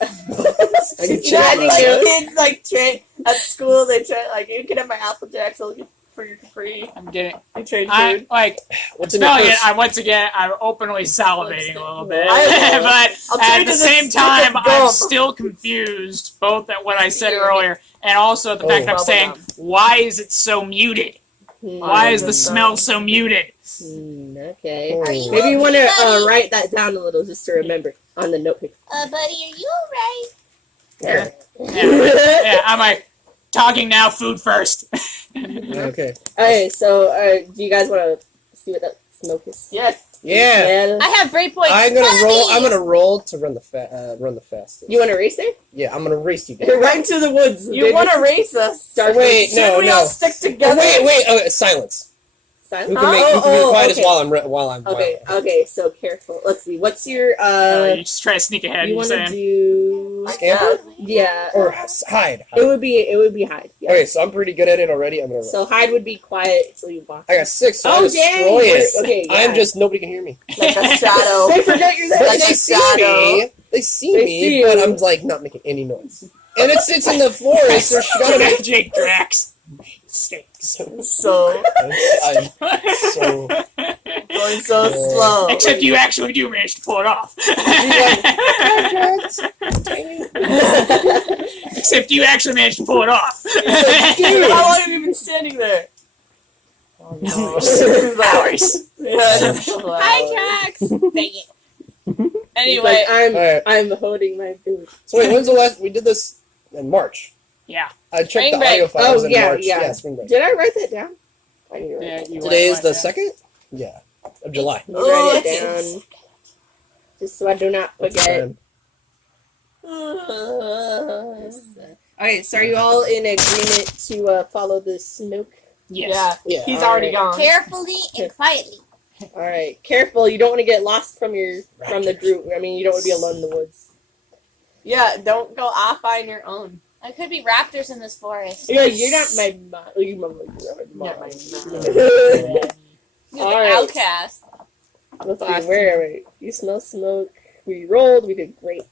I can She's You know, check Imagine like you- kids like trade at school. They trade like you can have my Apple Jacks. I'll get for your Capri. I'm getting. I trade I food. like What's in your smelling it. purse? I'm openly salivating a little bit, I will. but I'll at trade the you same this time, stick of I'm gum. still confused both at what I said Here. earlier and also the fact Oh. I'm saying, why is it so muted? Why is the smell so muted? Okay. Are you Maybe you want to buddy? write that down a little just to remember on the notebook. Buddy, are you alright? Yeah, yeah, I'm like, talking now, food first. Okay. Okay, so do you guys want to see what that smoke is? Yes. Yeah. Yeah. I have great points. I'm gonna Follow roll. me. I'm gonna roll to run the fastest. You want to race there? Yeah, I'm gonna race you guys. You're right into the woods. You want to race us? Start Wait, Should no, we no. all stick Oh, together? wait. Silence. Silence? Who can make? Who can be the quietest okay. while I'm. Okay, okay, so careful. Let's see. What's your You just try to sneak ahead. you You want to saying, do? Scamper Yeah, or hide. it would be hide. Yeah. Okay, so I'm pretty good at it already. I'm gonna. Run. So hide would be quietly walk. I got 6, so I Oh destroy dang! it. Okay, yeah. I'm just nobody can hear me. Like a shadow. They forget you're But there. Like they a see shadow. me. They see They me, see but you. I'm like not making any noise. And it sits in the forest. So she gotta make. Jake Drax. Stinks. So I'm so. going so slow. Except you actually do manage to pull it off. Except you actually managed to pull it off. Dude, how long have you been standing there? Oh, no. Hours. Yeah, that's a couple Hi, hours. Jax. Dang it. He's Anyway, like, Alright. I'm holding my boot. So wait, when's the last? We did this in March. Yeah. I checked Spring the break. audio files Oh, in yeah, March. yeah. Spring break. Did I write that down? I need to write Yeah, that you down. Today is went the like that. 2nd? Yeah, of July. Let me write it Oh, down. Just so I do not That's forget. fine. Alright, so are you all in agreement to follow the smoke? Yes. Yeah, Yeah. he's already gone. carefully and quietly. Alright, careful. You don't want to get lost from the group. I mean, you don't want to be alone in the woods. Yeah, don't go off on your own. There could be raptors in this forest. Yeah, you're not my mom. You're not my Not mom. my You're All the right. outcast. Let's see, where are we? You smell smoke. We rolled. We did great.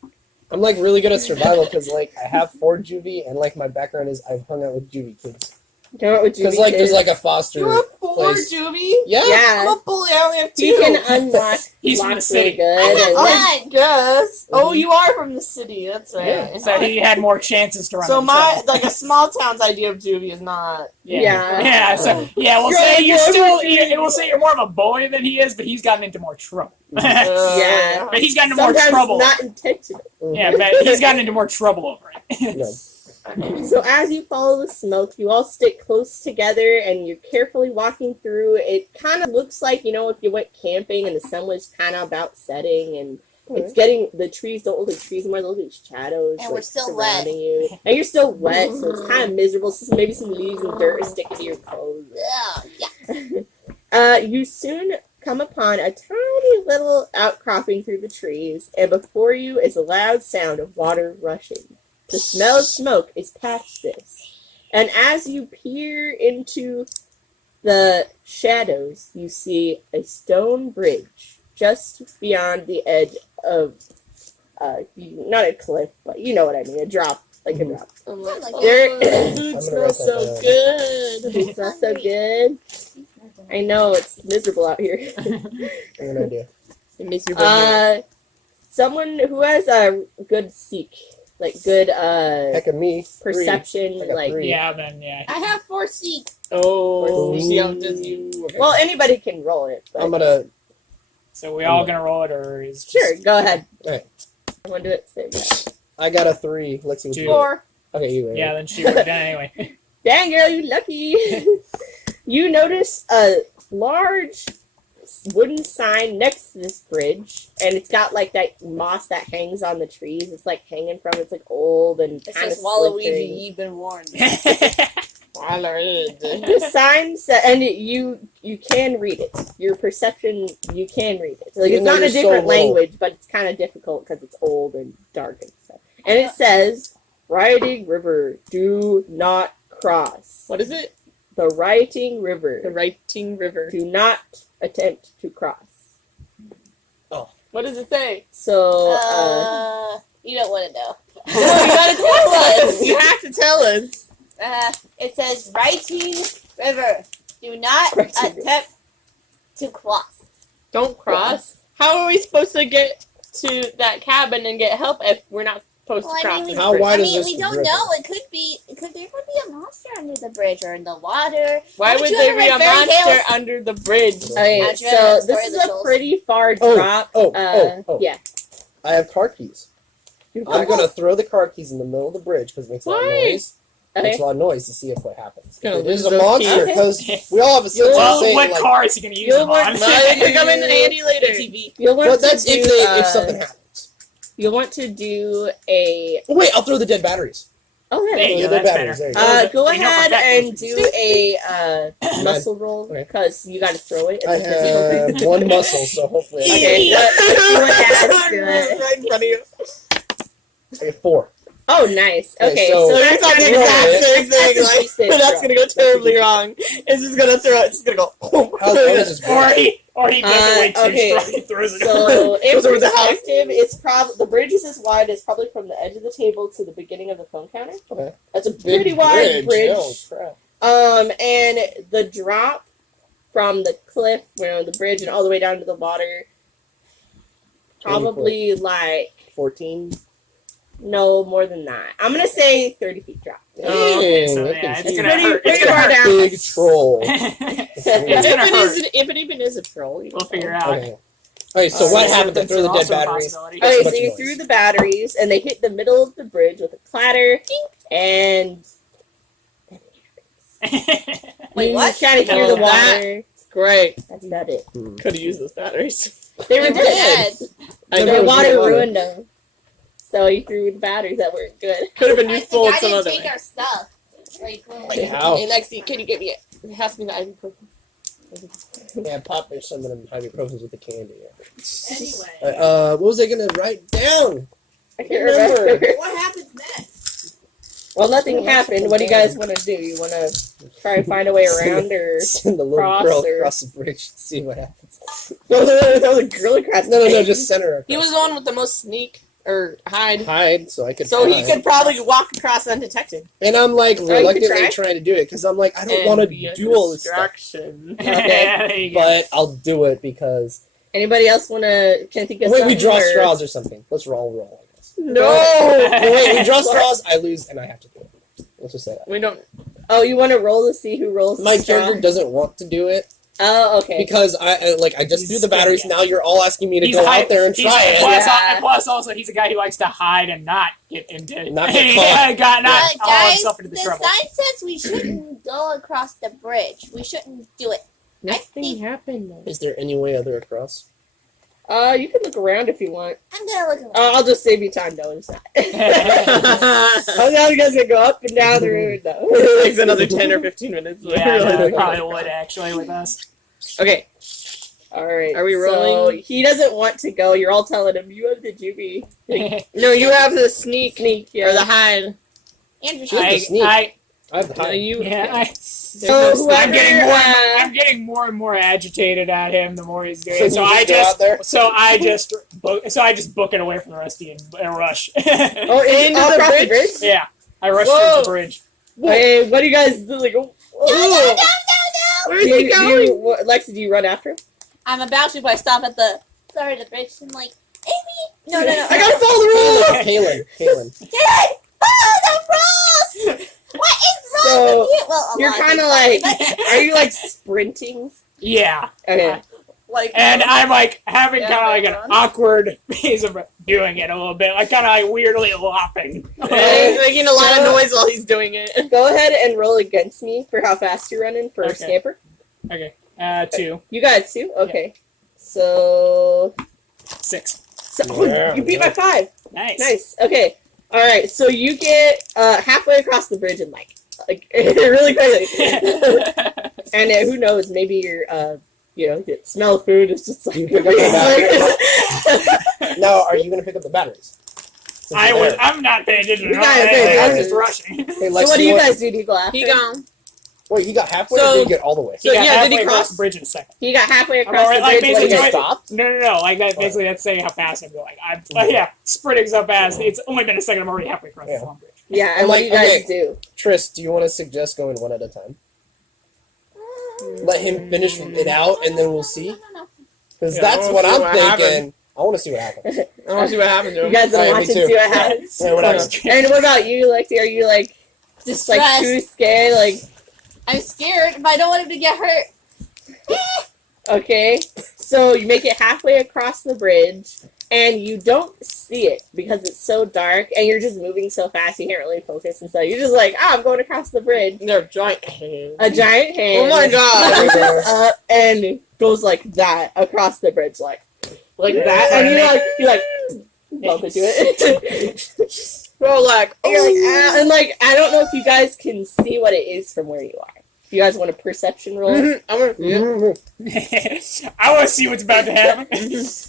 I'm like really good at survival because like I have 4 juvie and like my background is I've hung out with juvie kids. You know what would you Because like there's like a foster. You have 4, place. Juvie? Yeah. I'm Yeah. a bully, I only have 2. He can unlock He's from the locks really city. good. I have and- one. I guess. Mhm. Oh, you are from the city. That's right. Yeah. So he had more chances to run. So my himself. like a small town's idea of juvie is not. Yeah. Yeah. So yeah, we'll You're say a you're boy still. with you. We'll say you're more of a boy than he is, but he's gotten into more trouble. Yeah. But he's gotten into more Sometimes trouble. not intentional. Yeah, but he's gotten into more trouble over it. No. So as you follow the smoke, you all stick close together and you're carefully walking through. It kind of looks like, you know, if you went camping and the sun was kind of about setting and it's getting, the trees don't look like trees anymore, they look like shadows. And we're like, still wet. surrounding you. And you're still wet, so it's kind of miserable. So maybe some leaves and dirt are sticking to your clothes. Yeah. You soon come upon a tiny little outcropping through the trees, and before you is a loud sound of water rushing. The smell of smoke is past this, and as you peer into the shadows, you see a stone bridge just beyond the edge of not a cliff, but you know what I mean, a drop, like a drop. I'm like, Like- oh, There- food I'm gonna smells write so that good. It's not so good. I know it's miserable out here. I have an idea. It makes me wonder. Someone who has a good seek, like good Heck of me. perception, I got like 3. Yeah, then yeah. I have 4 seek. Oh, Or see how it does you. Okay. well, anybody can roll it. But I'm gonna. So we all gonna roll it, or is just... sure, go ahead. Alright. I want to do it. Same way. I got a 3. Let's see what 2. you got. 4. Okay, you. Yeah, then she would have done anyway. Dang girl, you lucky. You notice a large wooden sign next to this bridge, and it's got like that moss that hangs on the trees. It's like hanging from. It's like old and It kind of says Waluigi, you've been warned. The sign says, and you can read it. Your perception, you can read it. Like Even it's not though in a you're so different little. language, but it's kind of difficult because it's old and dark and stuff. And it says, "Rioting River, do not cross." What is it? The Rioting River. The Writing River. Do not attempt to cross. What does it say? So, You don't want to know. No, you gotta tell us. You have to tell us. It says Writing River. Do not Writing River. attempt to cross. Don't cross. How are we supposed to get to that cabin and get help if we're not supposed Well, to I cross mean, this How bridge? wide I is mean, this we don't river? know. It could be. There could be a monster under the bridge or in the water. Why Haven't would you there ever be a read fairy monster tales? under the bridge? okay, Haven't you ever so read this Story is of the a Trolls? pretty far Oh, drop. oh. Yeah. I have car keys. I'm gonna throw the car keys in the middle of the bridge because it makes a lot of Why? noise. Okay. Makes a lot of noise to see if what happens. Gonna If it is lose a those monster, keys. because we all have a sense of Well, saying what like. car is he gonna use You'll them on? want- Well, you can come in handy later. TV. You'll want But to that's do, if something happens. You'll want to do a. Oh, wait, I'll throw the dead batteries. Oh, yeah. There you Yeah, go, they're that's batteries, better. there you Go They know for ahead fact and those do a muscle roll Okay. because you got to throw it. I and then have one muscle, so hopefully I Okay, what adds to it? Right in front of you. get 4. Oh, nice. Okay, Okay, so- so That's that's not the kind exact of same thing. a Like, decent but that's throw. gonna go terribly wrong. It's just gonna throw it. It's just gonna go. How is this Or bridge? he does it way too okay. strong. He throws it So, in Goes over the house. perspective, it's probably the bridge is as wide as probably from the edge of the table to the beginning of the phone counter. Okay. That's a Big pretty wide bridge. Oh, crap. And the drop from the cliff, the bridge, and all the way down to the water, probably like 14. no more than that. I'm gonna say 30 feet drop. Oh, okay, so Dang, yeah, that it's can gonna pretty- hurt. It's pretty gonna far hurt. down. Big troll. It's If gonna it hurt. is, if it even is a troll, you We'll know. figure out. Okay. Alright, so what happens? I throw the dead Also a batteries. possibility. That's Okay, much so you noise. threw the batteries, and they hit the middle of the bridge with a clatter, and Wait, you what? kind of hear Oh, the water. Great. That's about it. Could have used those batteries. They were They were dead. dead. I The The know. water water. ruined them. So you threw the batteries that weren't good. Could have been I useful in think I some didn't other take way. our stuff. Like, when Like we- how? Hey, Lexi, can you get me? It has to be the ibuprofen. Yeah, pop me some of them ibuprofens with the candy. Anyway. What was I gonna write down? I can't remember. What happens next? Well, nothing happened. What do you guys want to do? You want to try and find a way around, or Send the little Cross girl or- across the bridge to see what happens. that was a girl across? No, just center her. He was the one with the most sneak or hide. hide so I could. So he hide. could probably walk across undetected. And I'm like you could reluctantly try. trying to do it because I'm like I don't And want to be a do all this stuff, distraction. There you go. but I'll do it because. Anybody else want to? Can think of Wait, we something, draw or- straws or something. Let's roll. I guess. No, Wait, we draw straws. I lose, and I have to do it. Let's just say that. we don't. Oh, you want to roll to see who rolls? My the straw? character doesn't want to do it Oh, okay. because I just He's threw the batteries. scared, yeah. Now you're all asking me to He's go high- out there and he's- try it. Plus, Yeah. plus, also, he's a guy who likes to hide and not get into. Not get yeah, caught. not haul Guys, himself into the the trouble. sign says we shouldn't go across the bridge. We shouldn't do it. Nothing think- happened. Is there any way other across? You can look around if you want. I'm gonna look around. I'll just save you time, though. It's not. It Oh, now you guys gonna go up and down the road, though. takes another 10 or 15 minutes. Yeah, Really. no, it probably would actually with us. Okay, All right. Are we So rolling? he doesn't want to go. You're all telling him you have the juvie. no, you have the sneak, Sneak, yeah. or the hide. Andrew, Just the sneak. I have the No, high. you. Yeah, So whoever, I'm getting more and more agitated at him the more he's doing it. So you I just go out there? I just book it away from the rest of you and rush. oh, Into the across bridge? Yeah, I rush Whoa. towards the bridge. Hey, what do you guys do? Like, No. Where's he going? Lexa, do you run after him? I'm about to, but I stop at the start of the bridge and I'm like, Amy! No. I gotta follow the rules! Kaylin. Dad! Follow the rules! What is wrong So, with you? Well, a You're lot of kind of things, like, but- are you like sprinting? Yeah, Okay. Like, and I'm like having Yeah, kind of like an run. awkward piece of doing it a little bit, like kind of like weirdly lopping. He's making a lot of noise while he's doing it. Go ahead and roll against me for how fast you're running for Okay. scamper. Okay, 2, You got 2? Okay. So, 6. Yeah, you beat my 5. Nice. Nice. Okay. All right. So you get halfway across the bridge and like really quickly. And who knows? Maybe you're you get smell food. It's just like You pick up the batteries. Now, are you going to pick up the batteries? Since you're there. I'm not paying attention. You at all. gotta pay I'm attention. just rushing. Hey, So Lex, what do you want- guys do? Do you go after? He him? gone. Wait, he got halfway So- or did he get all the way? So, got yeah, did he halfway across cross? the bridge in a second? He got halfway I'm across already, the like, bridge. basically Like, He trying- stopped? No. Like that. Basically, that's saying how fast I'm going. I'm sprinting so fast. It's only been a second. I'm already halfway across Yeah. the long bridge. yeah. And what do you guys do? Tris, do you want to suggest going one at a time? Let him finish it out and then we'll see? No. Because Yeah, I that's wanna what see I'm what thinking. happens. I want to see what happens. I want to see what happened to You him. guys gonna Alright, watch me and too. see what happens. Yeah, what happens? And what about you, Lexi? Are you like just like Distressed. too scared? Like I'm scared, but I don't want him to get hurt. okay, so you make it halfway across the bridge, and you don't see it because it's so dark, and you're just moving so fast you can't really focus. And so you're just like, I'm going across the bridge. They're giant hands. A giant hand. Oh my god! reaches up and goes like that across the bridge, like that, and you like bump into it. Bro, like, And you're like, ah, and like I don't know if you guys can see what it is from where you are. If you guys want a perception roll, I'm gonna see it. Mm-hmm. I want to see what's about to happen.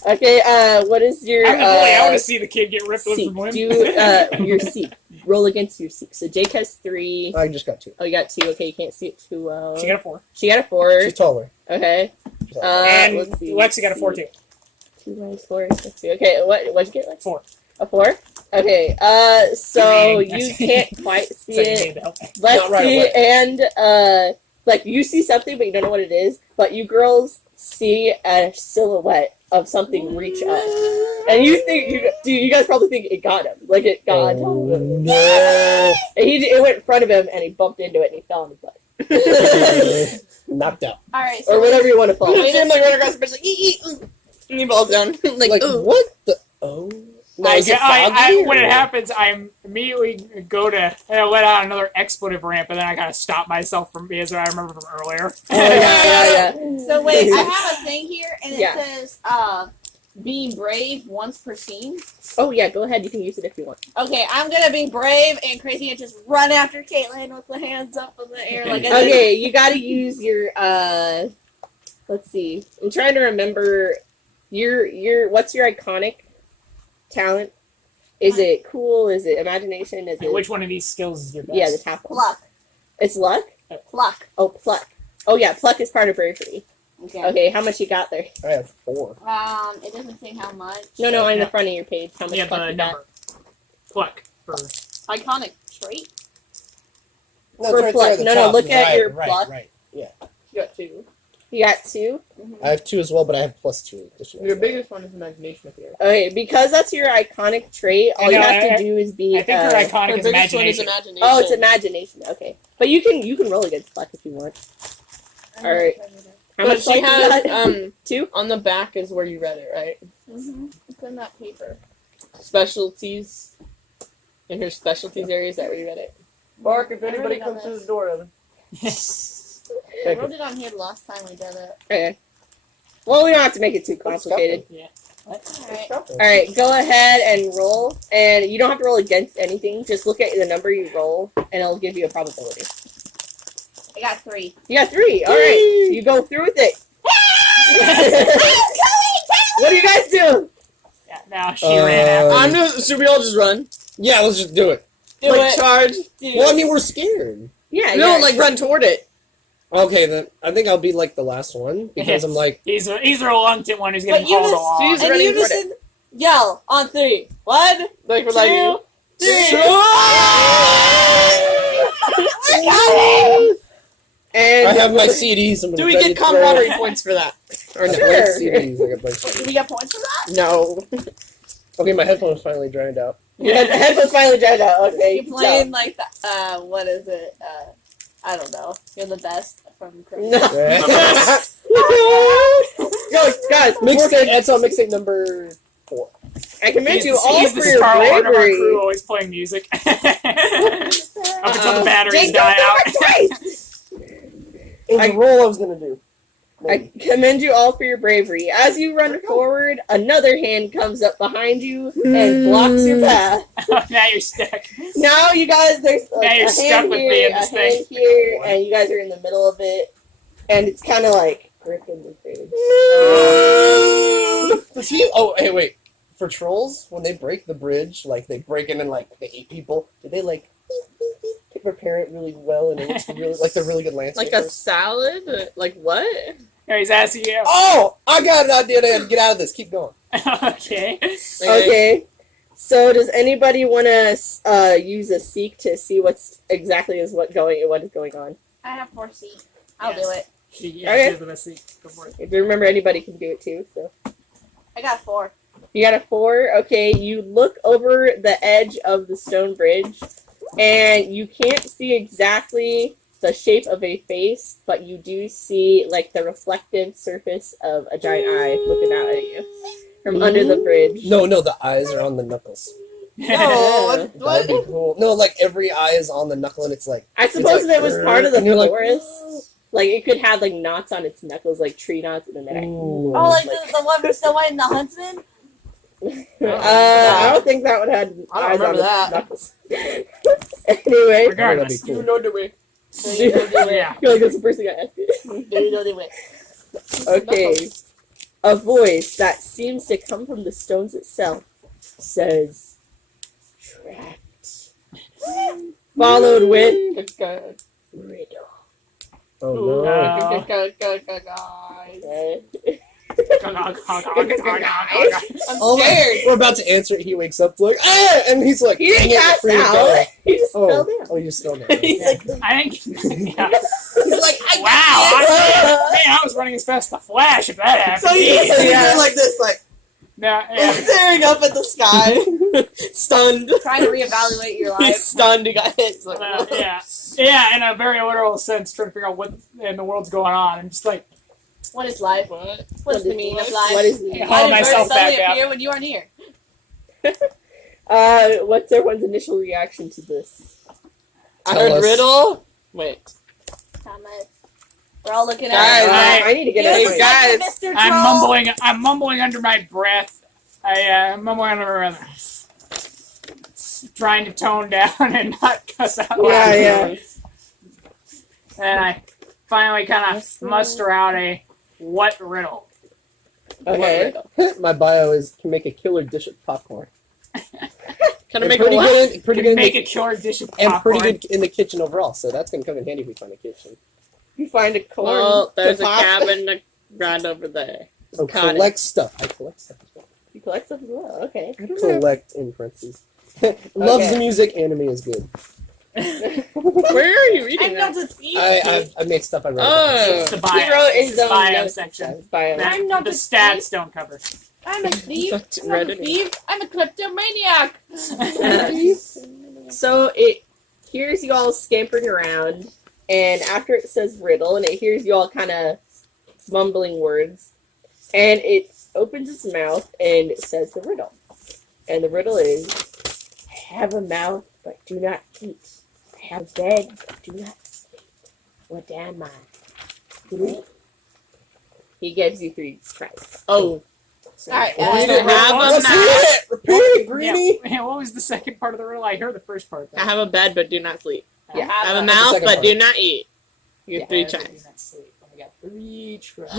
okay. What is your? I'm the bully. I want to see the kid get ripped seek? from limb. Do your seek. Roll against your seek. So Jake has 3. I just got 2. Oh, you got 2. Okay, you can't see it too well. She got a 4. She got a 4. She's taller. Okay. She's taller. And let's see. Lexi got a 4 too. 2 minus 4. Let's see. Okay, what'd you get? Like 4. a 4? Okay. So Dang. you can't quite see So you it. need to help me. Let's Not right see, away. and like you see something, but you don't know what it is. But you girls see a silhouette of something reach up, and you think you guys probably think it got him, like it got him. Oh, no. And it went in front of him, and he bumped into it, and he fell on his butt, Knocked out. Alright, or whatever you want to call You it. see him like run across the bridge, like, eat, and he falls down. Like, ooh. what the? Oh. Now, is it foggy, when or- it happens, I immediately go to let out another expletive ramp, and then I kind of stop myself from because I remember from earlier. Oh yeah. So wait, I have a thing here, and it Yeah. says, being brave once per scene. Oh yeah, go ahead. You can use it if you want. Okay, I'm gonna be brave and crazy and just run after Caitlin with the hands up in the air like I Okay, you got to use your. Let's see. I'm trying to remember your. What's your iconic talent? Is it cool? Is it imagination? Is it Which one of these skills is your best? yeah, the top one. Pluck. It's luck. Pluck. Oh, pluck. Oh yeah, pluck is part of bravery. Okay. Okay, how much you got there? I have 4. It doesn't say how much. No, on the Yeah. front of your page. How much Yeah, pluck the you got? number. Pluck. For Iconic trait. No, For it's right pluck. there at the No, top. look at Right, your right, pluck. Right. You got 2. You got 2. I have 2 as well, but I have +2. Just so you Your know. biggest one is imagination up here. Okay, because that's your iconic trait. All I you know, have I- to do is be. I think her iconic Your is biggest one is imagination. imagination. Oh, it's imagination. Okay, but you can roll against pluck if you want. All right. How But much she pluck you has, got? 2. on the back is where you read it, right? Mm-hmm. It's in that paper. Specialties. In her specialties area, is that where you read it? Mark, if anybody comes through the door, Evan. I wrote it on here the last time we did it. Okay. Well, we don't have to make it too complicated. Alright. All right, go ahead and roll, and you don't have to roll against anything. Just look at the number you roll, and it'll give you a probability. I got 3. You got 3. All right, you go through with it. What do you guys do? Yeah, now she ran after. Should we all just run? Yeah, let's just do it. Charge. Well, I mean, we're scared. Yeah, No, yeah. like run toward it. Okay, then I think I'll be like the last one because I'm like, He's the reluctant one who's getting But you hauled just- along. She's And running you toward just yell on 3. 1, Like we're 2, like 3. And I have my CDs. I'm Do we ready get to throw- camaraderie points for that? Or no, Sure. like CDs. I got my Do we get points for that? No. Okay, my headphones finally dried out. your headphones finally dried out. Okay, You playing like the, what is it? I don't know. You're the best from Grimm. No. Yo, guys, Mixtape. That's on mixtape number 4. I commend He's you the, all he's for the your Star Lord of our bravery. crew, always playing music. Up until the batteries Jake, die don't out. do it twice! It was a roll I was gonna do. I commend you all for your bravery. As you run forward, another hand comes up behind you and blocks your path. Now you're stuck. Now you guys, there's Now like you're a stuck hand with here, me in a this hand thing. here, and you guys are in the middle of it, and it's kind of like gripping the bridge. Does he? Oh, hey, wait. For trolls, when they break the bridge, like they break in and like they eat people, do they like prepare it really well and it looks really like they're really good landscapers? Like a salad? Like what? Here, he's asking you. Oh, I got an idea to get out of this. Keep going. Okay. Okay. So does anybody want to use a seek to see what is going on? I have 4C. I'll Yes. do it. Yeah, Okay. do the best thing. Go for it. If you remember, anybody can do it too. So I got 4. you got a 4. Okay, you look over the edge of the stone bridge, and you can't see exactly the shape of a face, but you do see like the reflective surface of a giant eye looking out at you from under the bridge. No, the eyes are on the knuckles. No, That'd be cool. No, like every eye is on the knuckle and it's like. I suppose like, that was part of the and you're like, forest. Like it could have like knots on its knuckles, like tree knots, and then they're Ooh. Oh, like the one from Snow White and the Huntsman? I don't think that would have I don't eyes on remember its that. knuckles. Anyway, Regardless. That'd be cool. know the way. Yeah. I feel like that's the first thing I asked you. Do you know the way? Okay. A voice that seems to come from the stones itself says, "Trapped." Followed with riddle. Oh no. No. Okay. I'm Oh my- scared. We're about to answer it. He wakes up like, ah! And he's like, He didn't "Dang it, pass free to out. go." He just fell Oh, down. oh, you just fell down. He's like, I think. Yeah. he's like, Wow. Man, I was running as fast as the Flash if that happened. So he's Jeez. sitting Yeah. there like this, like No, yeah. staring up at the sky, stunned. Trying to reevaluate your life. He's stunned. He got hit. He's like, Yeah, in a very literal sense, trying to figure out what in the world's going on. I'm just like, What is life? what? What is the meaning of life? What is Hey, the haul Why did myself birds suddenly back out. appear when you aren't here? What's everyone's initial reaction to this? I Tell heard us. riddle. Wait, Thomas. We're all looking Guys, at I need to get Hey, it. guys. Mr. I'm mumbling under my breath. I'm mumbling under my breath. Trying to tone down and not cuss out loud. Yeah. And I finally kind of muster out a what riddle. Okay. My bio is can make a killer dish of popcorn. Can I And make a pretty what? good, pretty Can good, in make the, a killer dish of and popcorn. pretty good in the kitchen overall. So that's gonna come in handy if we find a kitchen. You find a corn. Well, there's to a pop. cabin right over there. Oh, Got it. collect stuff. I collect stuff as well. You collect stuff as well. Okay. Collect in parentheses. Loves Okay. the music. Anime is good. Where are you reading I'm that? not a thief. I made stuff I wrote. Oh. It's the He bio, wrote it's his the own bio notes. section. Bio. That I'm not the a stats don't cover. I'm a thief. That's I'm not a Reddit. thief. I'm a kleptomaniac. So it hears you all scampering around, and after it says riddle, and it hears you all kind of mumbling words, and it opens its mouth and it says the riddle. And the riddle is, I have a mouth, but do not eat. I have a bed, but do not sleep. What am I? 3. He gives you 3 tries. Oh, So, Alright, I have a Let's hear mouth. it. Repeat it, Greeny. Yeah, what was the second part of the riddle? I heard the first part. I have a bed but do not sleep. Yeah. I have a a That's the mouth second but part. do not eat. You Yeah. have 3 Do tries. not sleep. I got 3 tries.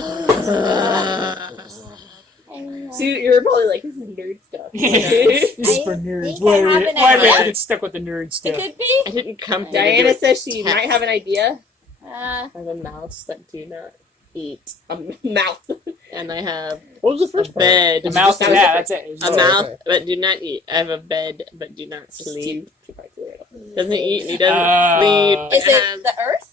So you're probably like, this is nerd stuff. This is I for nerds. think Why I do have we an have to idea. get stuck with the nerd It stuff? could be. I didn't come here Diana to do says she test. might have an idea. Uh, I have a mouse that do not eat, A mouth. and I have What was the a first part? bed. The mouth, just- yeah, that's it. It was A Oh, just- mouth, okay. but do not eat. I have a bed, but do not Just sleep. two parts of it. Doesn't eat and he doesn't sleep. is it the Earth?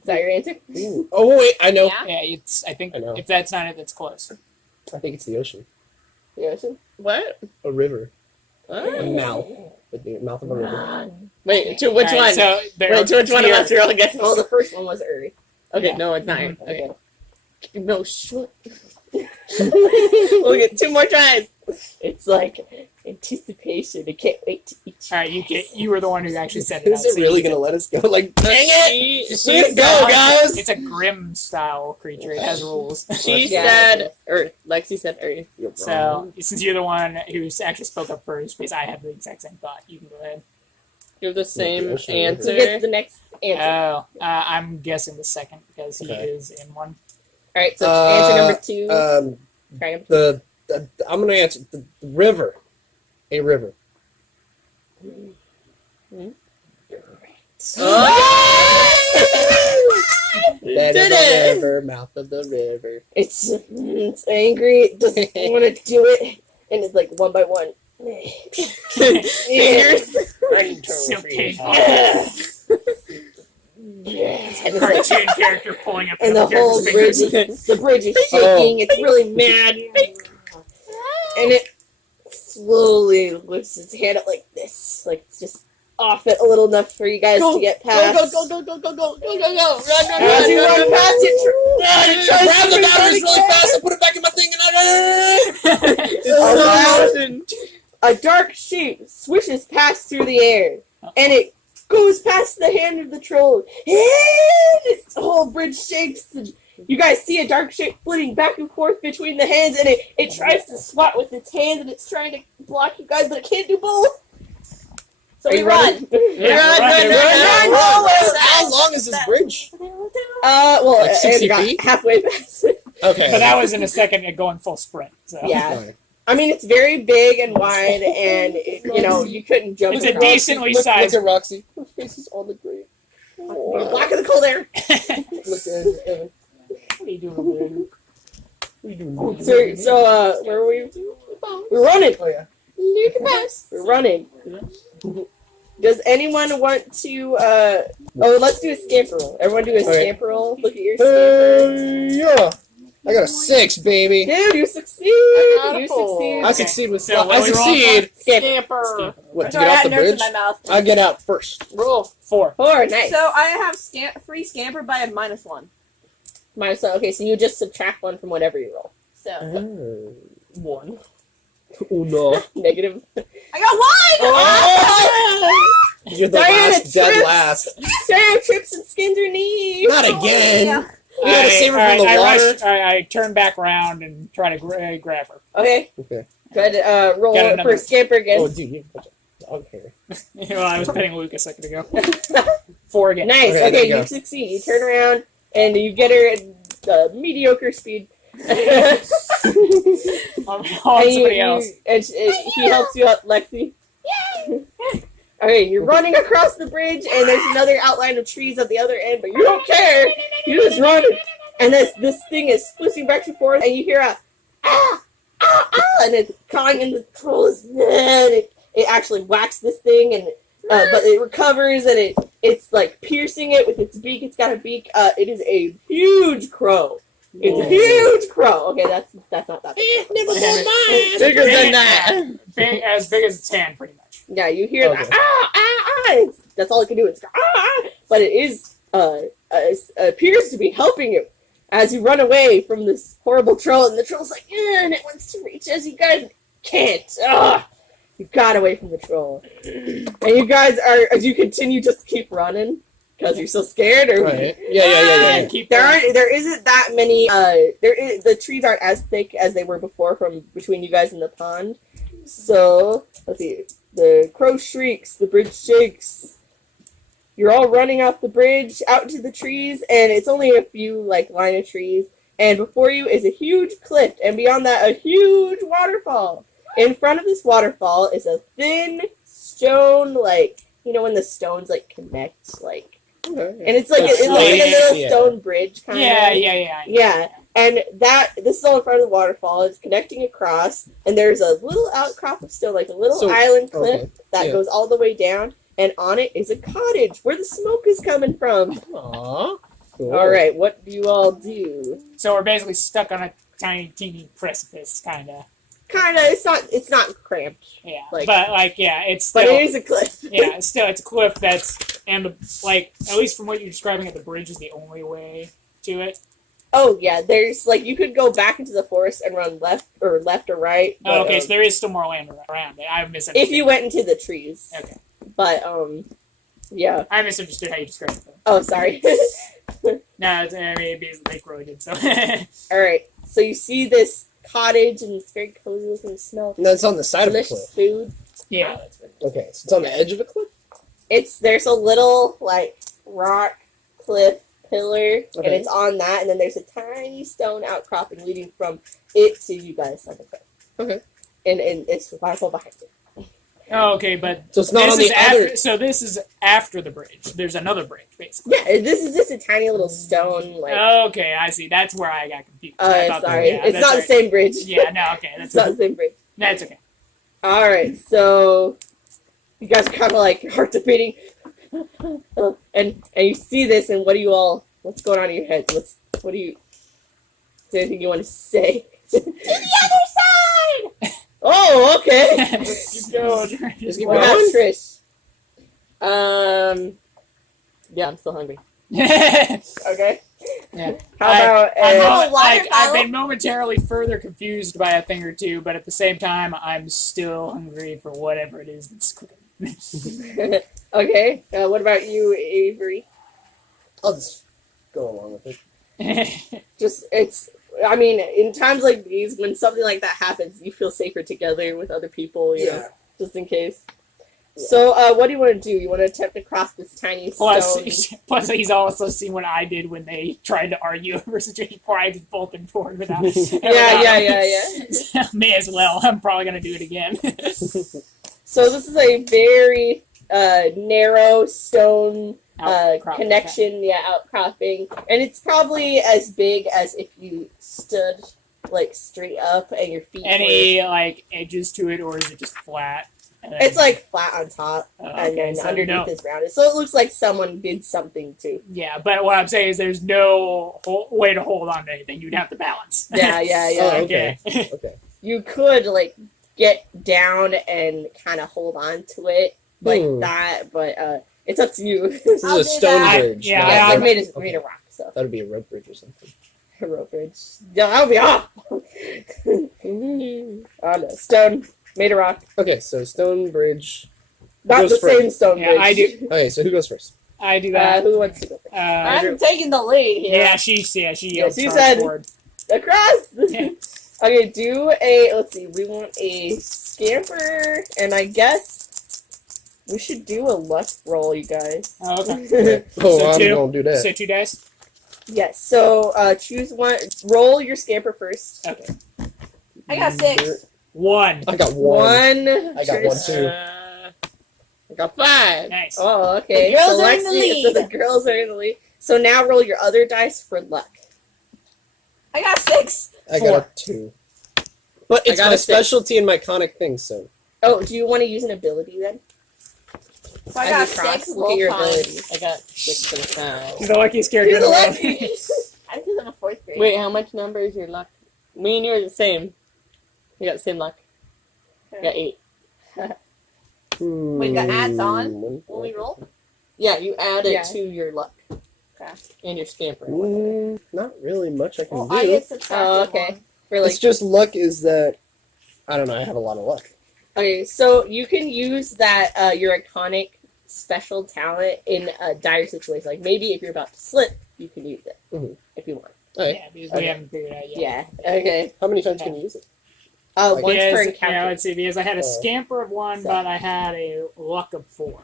Is that your answer? Ooh. Oh wait, I know. Yeah. Yeah, it's. I think I know. if that's not it, that's close. I think it's the ocean. The ocean? What? A river. A Oh. mouth. The mouth of a river. Wait, to which All right, one? So there, Wait, to which one of here- us are all guessing? Oh, the first one was Earth. Okay, Yeah. no, it's not. Mhm. Okay. No, shit. We'll get 2 more tries. It's like anticipation. I can't wait to eat. All right, you were the one who actually said it. Is it really gonna let us go? Like, dang it! She Let's go, guys! It's a Grimm style creature. It has rules. She Yeah. said Earth. Lexi said Earth. You're So wrong. since you're the one who's actually spoke up first, because I had the exact same thought, you can go ahead. You have the same ocean Who answer. gets the next answer? Oh, I'm guessing the second because he Okay. is in one. All right, so answer number 2. Try number 2. the I'm gonna answer the river. A river. Bed Did of it! the river, mouth of the river. It's angry. It doesn't want to do it, and it's like one by one. Fingers. Silky. Yes. Yes. And, it's like, Cartoon character pulling up and the whole character's bridge, fingers. the bridge is shaking. It's really mad, and it slowly lifts its hand up like this, like it's just off it a little enough for you guys to get past. Go, go, go, go, go, go, go, go, go. Run, run, As you run past it, it tries Grab to the move batteries really again. fast and put it back in my thing, and I. It's a dark shape swishes past through the air, and it goes past the hand of the troll, and its whole bridge shakes, and you guys see a dark shape flitting back and forth between the hands, and it tries to swat with its hands, and it's trying to block you guys, but it can't do both. So Are we you run. run? How long is this bridge? Well, Like 60 it got feet? halfway past it. Okay. But that was in a second going full sprint. So. Yeah. Fine. I mean, it's very big and wide, and you couldn't jump It's a across. decently Look sized. at Roxy. Her face is on the grave. You're blocking the cold air. Look at Evan. What are you doing over there, Luke? What are you doing? So, where were we? We're running. Oh yeah. We're running. Does anyone want to, let's do a scamper roll. Everyone do a Okay. scamper roll. Look at your scamper. Yeah. I got a 6, baby. Dude, you succeed. got a You four. succeed. I succeed with. So what I do we roll succeed. Scamper. What to Sorry, get I off had the nerves in bridge? my mouth. I get out first. Roll. 4. 4, nice. So I have free scamper by a -1. Minus one. Okay, so you just subtract 1 from whatever you roll. So 1. Oh no. Negative. I got 1. Oh! You're the Diana last, dead trips. last. Sarah trips and skins her knee. Not again. Yeah. We gotta save her from the water. I turn back around and try to grab her. Okay, Okay. go ahead. Roll Got another- for scamper again. Oh, dude, you have a bunch of dog hair. Well, I was petting Luke a second ago. 4 again. Nice. Okay, there Okay, you go. you succeed. You turn around and you get her at mediocre speed. On And somebody else. he helps you out, Lexi. Okay, you're running across the bridge, and there's another outline of trees at the other end, but you don't care. You just run, and this thing is swishing back and forth, and you hear a ah, ah, ah, and it's cawing, and the troll is mad. It actually whacks this thing, and but it recovers, and it's like piercing it with its beak. It's got a beak. It is a huge crow. It's a huge crow. Okay, that's not that big. Bigger than that. As big as its hand, pretty much. Yeah, you hear Okay. that, ah, ah, ah. That's all it can do. It's but it is appears to be helping you as you run away from this horrible troll, and the troll's like, and it wants to reach us. You guys can't. You got away from the troll, and you guys are as you continue just keep running because you're so scared. Or Right. Yeah. Keep there isn't that many. The trees aren't as thick as they were before from between you guys and the pond. So let's see. The crow shrieks. The bridge shakes. You're all running off the bridge out to the trees, and it's only a few line of trees. And before you is a huge cliff, and beyond that, a huge waterfall. In front of this waterfall is a thin stone, like, you know when the stones, like, connect, like, and it's like, it's like a little stone bridge, kind of. Yeah. And this is all in front of the waterfall. It's connecting across, and there's a little outcrop of stone, like a little island cliff that goes all the way down, and on it is a cottage where the smoke is coming from. Aww. Cool. All right, what do you all do? So we're basically stuck on a tiny, teeny precipice, kind of. Kind of. It's not cramped. Yeah. Like, but it's still. But it is a cliff. Yeah, it's a cliff that's at least from what you're describing, the bridge is the only way to it. Oh yeah, there's like you could go back into the forest and run left or right. But, okay, so there is still more land around it. I misunderstood. If you went into the trees. Okay. But yeah. I misunderstood how you described it. Oh, sorry. No, it'd be like really good. So. All right, so you see this cottage and it's very cozy looking. Smell. No, it's on the side of the delicious cliff. food. Yeah, that's good. Okay, so it's on the edge of a cliff. There's a little like rock cliff pillar, and it's on that, and then there's a tiny stone outcropping leading from it to you guys on the cliff. Okay. And it's the waterfall behind it. Oh, okay, but So it's not on the other. So this is after the bridge. There's another bridge, basically. Yeah, this is just a tiny little stone. Like, Okay, I see. That's where I got confused. sorry, Yeah, it's that's not the right. same bridge. Yeah, no, okay, It's not the same bridge. that's okay. All right, so you guys are kind of like heart beating, and you see this, and what's going on in your heads? Is there anything you want to say? To the other side! Oh, okay. Keep going. Just keep What about going. Trish? Yeah, I'm still hungry. Okay. Yeah. How about I've been momentarily further confused by a thing or two, but at the same time, I'm still hungry for whatever it is that's cooking. okay. What about you, Avery? I'll just go along with it. In times like these, when something like that happens, you feel safer together with other people, you know, just in case. Yeah. So, what do you want to do? You want to attempt to cross this tiny stone? Plus, he's also seen what I did when they tried to argue over a situation before I just bolted forward without. Yeah. May as well. I'm probably going to do it again. So, this is a very narrow stone connection, outcropping. And it's probably as big as if you stood, like, straight up and your feet Any, edges to it, or is it just flat? It's like flat on top, and then so underneath is rounded. So it looks like someone did something too. Yeah, but what I'm saying is there's no way to hold on to anything. You'd have to balance. Yeah. Oh, okay. Okay. You could, get down and kind of hold on to it like that, but it's up to you. This is a stone bridge. I made a rock, so. That would be a rope bridge or something. A rope bridge. Yeah, that would be awful. Oh, no. Stone. Made a rock. Okay, so stone bridge. Not the same stone bridge. I do. Okay, so who goes first? I do that. Who wants to go first? I'm taking the lead here. Yeah, she said forward. Across! Yeah. Okay, let's see, we want a scamper, and I guess we should do a luck roll, you guys. Oh, okay. Oh, So I'm two? gonna do that. So 2 dice? Yes, so choose one, roll your scamper first. Okay. I got 6. 1. I got one. I got one Trish. too. I got 5. Nice. Oh, okay. The girls so are in the lead. So the girls are in the lead. So now roll your other dice for luck. I got 6. I got a 2. But it's I got my a 6. specialty and my iconic thing, so. Oh, do you want to use an ability then? So I As got you cross, 6 look at your roll times. abilities. I got 6 for the time. He's the luckiest character in the world. I think I'm a 4th grade. Wait, how much number is your luck? Me and you are the same. We got the same luck. I got 8. Wait, the adds on when we roll? Yeah, you add it Yeah. to your luck. Okay. And your scamper. Not really much I can Well, do. I get subtracted Oh, okay. one. For like It's just luck is that, I don't know, I have a lot of luck. Okay, so you can use that your iconic special talent in a dire situation. Like maybe if you're about to slip, you can use it if you want. Okay. Yeah, because we haven't figured out yet. Yeah. Okay. How many times can you use it? Once per Because, encounter. let's see, because I had a scamper of 1, So- but I had a luck of 4.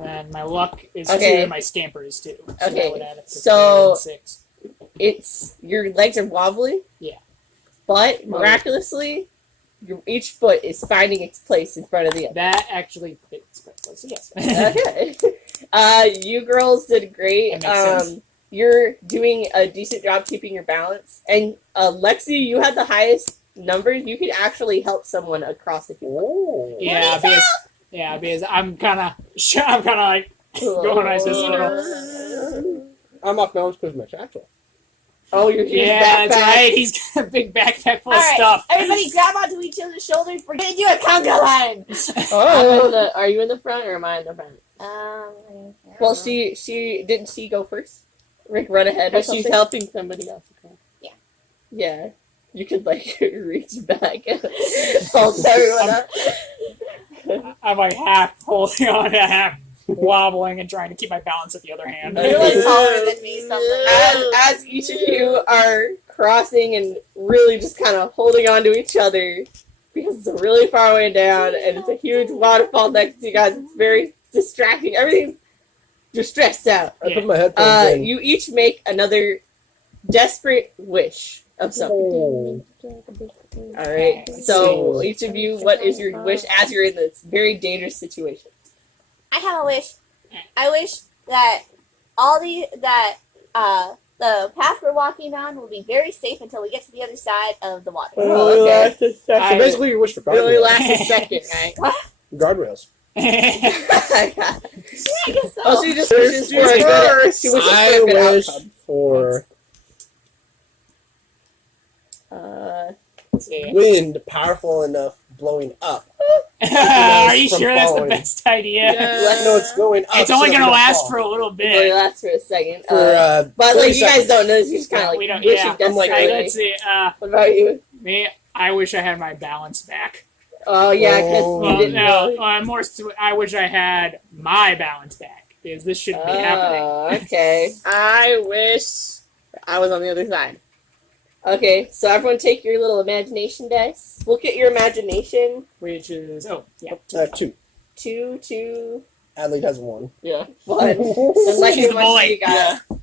And my luck is 2 Okay. and my scamper is 2. So Okay, that would add up to so- 6. your legs are wobbly. Yeah. But miraculously, each foot is finding its place in front of the other. That actually fits perfectly. So yes. Okay. You girls did great. That makes sense. You're doing a decent job keeping your balance. And Lexi, you had the highest numbers. You could actually help someone across if you want. Because I'm kind of like going like this a little. I'm off balance because of my satchel. Oh, you're Yeah, that's right. He's got a big backpack full of Alright, stuff. everybody grab onto each other's shoulders. We're gonna do a conga line. Are you in the front or am I in the front? Well, she didn't she go first? Rick, run ahead or But she's something? helping somebody else. Okay. Yeah. You could, like, reach back and hold everyone up. I'm like half holding on, half wobbling, and trying to keep my balance with the other hand. You're like taller than me, something. As each of you are crossing and really just kind of holding on to each other because it's really far away down and it's a huge waterfall next to you guys. It's very distracting. Everything's you're stressed out. I put my headphones in. You each make another desperate wish of something. Oh. All right. So each of you, what is your wish as you're in this very dangerous situation? I have a wish. I wish that the path we're walking on will be very safe until we get to the other side of the water. Oh, okay. So basically, your wish for It only guardrails. lasts a second, right? Guardrails. Yeah, I guess so. Oh, she just wishes for a good. She wishes for I a good wish outcome. for Let's see. wind powerful enough blowing up. Are you From sure that's the following. best idea? No, it's going up. It's only so gonna it'll last fall. for a little It only bit. lasts for a second. For, but 30 like you guys seconds. don't know this. You just kind of like We don't- wishing yeah. I'm like, desperately. Let's see. What about you? Me, I wish I had my balance back. Oh yeah, because Oh. you Well, didn't no, know. I wish I had my balance back because this shouldn't be happening. Okay. I wish I was on the other side. Okay, so everyone take your little imagination dice. Look at your imagination. Which is 2. 2, Adelaide has 1. yeah, 1. And like She's how the much bully. do you got? I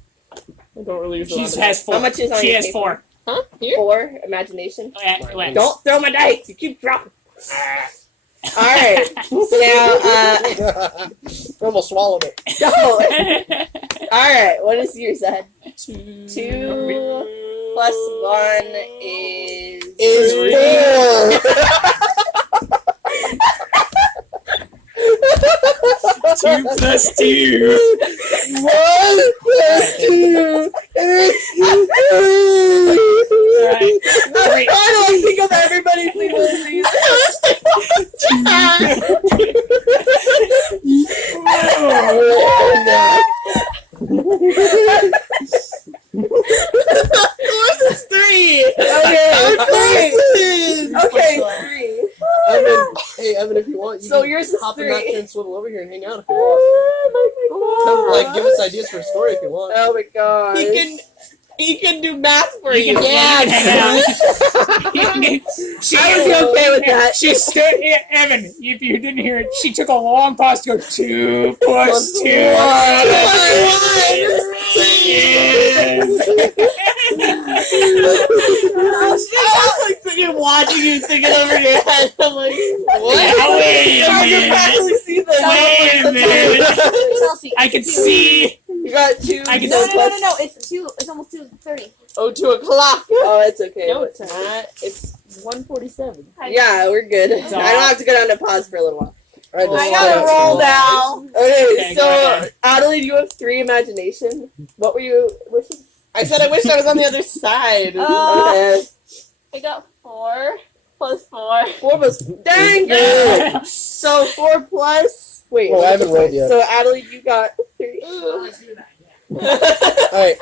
don't really use a she lot of has 4. How much is on She your has paper? 4. Huh? Here? 4 imagination. Lex. Don't throw my dice. You keep dropping. All right. So now, Almost swallowed it. no. All right. What is yours, Ed? 2 plus 1 is 4. 2 plus 2. 1 plus 2 is 3. Alright. I don't think of everybody's these. Yours is 3. Okay, 3. Hey, Evan, if you want, you So can yours is hop in that 3. chair and swivel over here and hang out if you want. Oh Like, give us ideas for a story if you want. Oh my god. He can do math for you. You can hang out. I would be okay with that. She stood, Evan, if you didn't hear it, she took a long pause to go 2 plus 2. I was like sitting watching you thinking over your head. I'm like, what? Now, wait a I can minute. practically see the Wait a minute. Chelsea. I can see. You got 2. I can No, see- no. It's 2. It's almost 2:30. Oh, 2 o'clock. Oh, it's okay. No, What's it's that? It's 1:47. Yeah, we're good. It's I don't have to go down to pause for a little while. All right, I let's gotta start. roll now. Okay, Okay, go so ahead. Adelaide, you have 3 imagination. What were you wishing? I said I wished I was on the other side. Okay. I got 4 plus 4. 4 plus. Dang it! So 4 plus. Wait. Oh, I haven't rolled yet. So Adelaide, you got 3. Alright,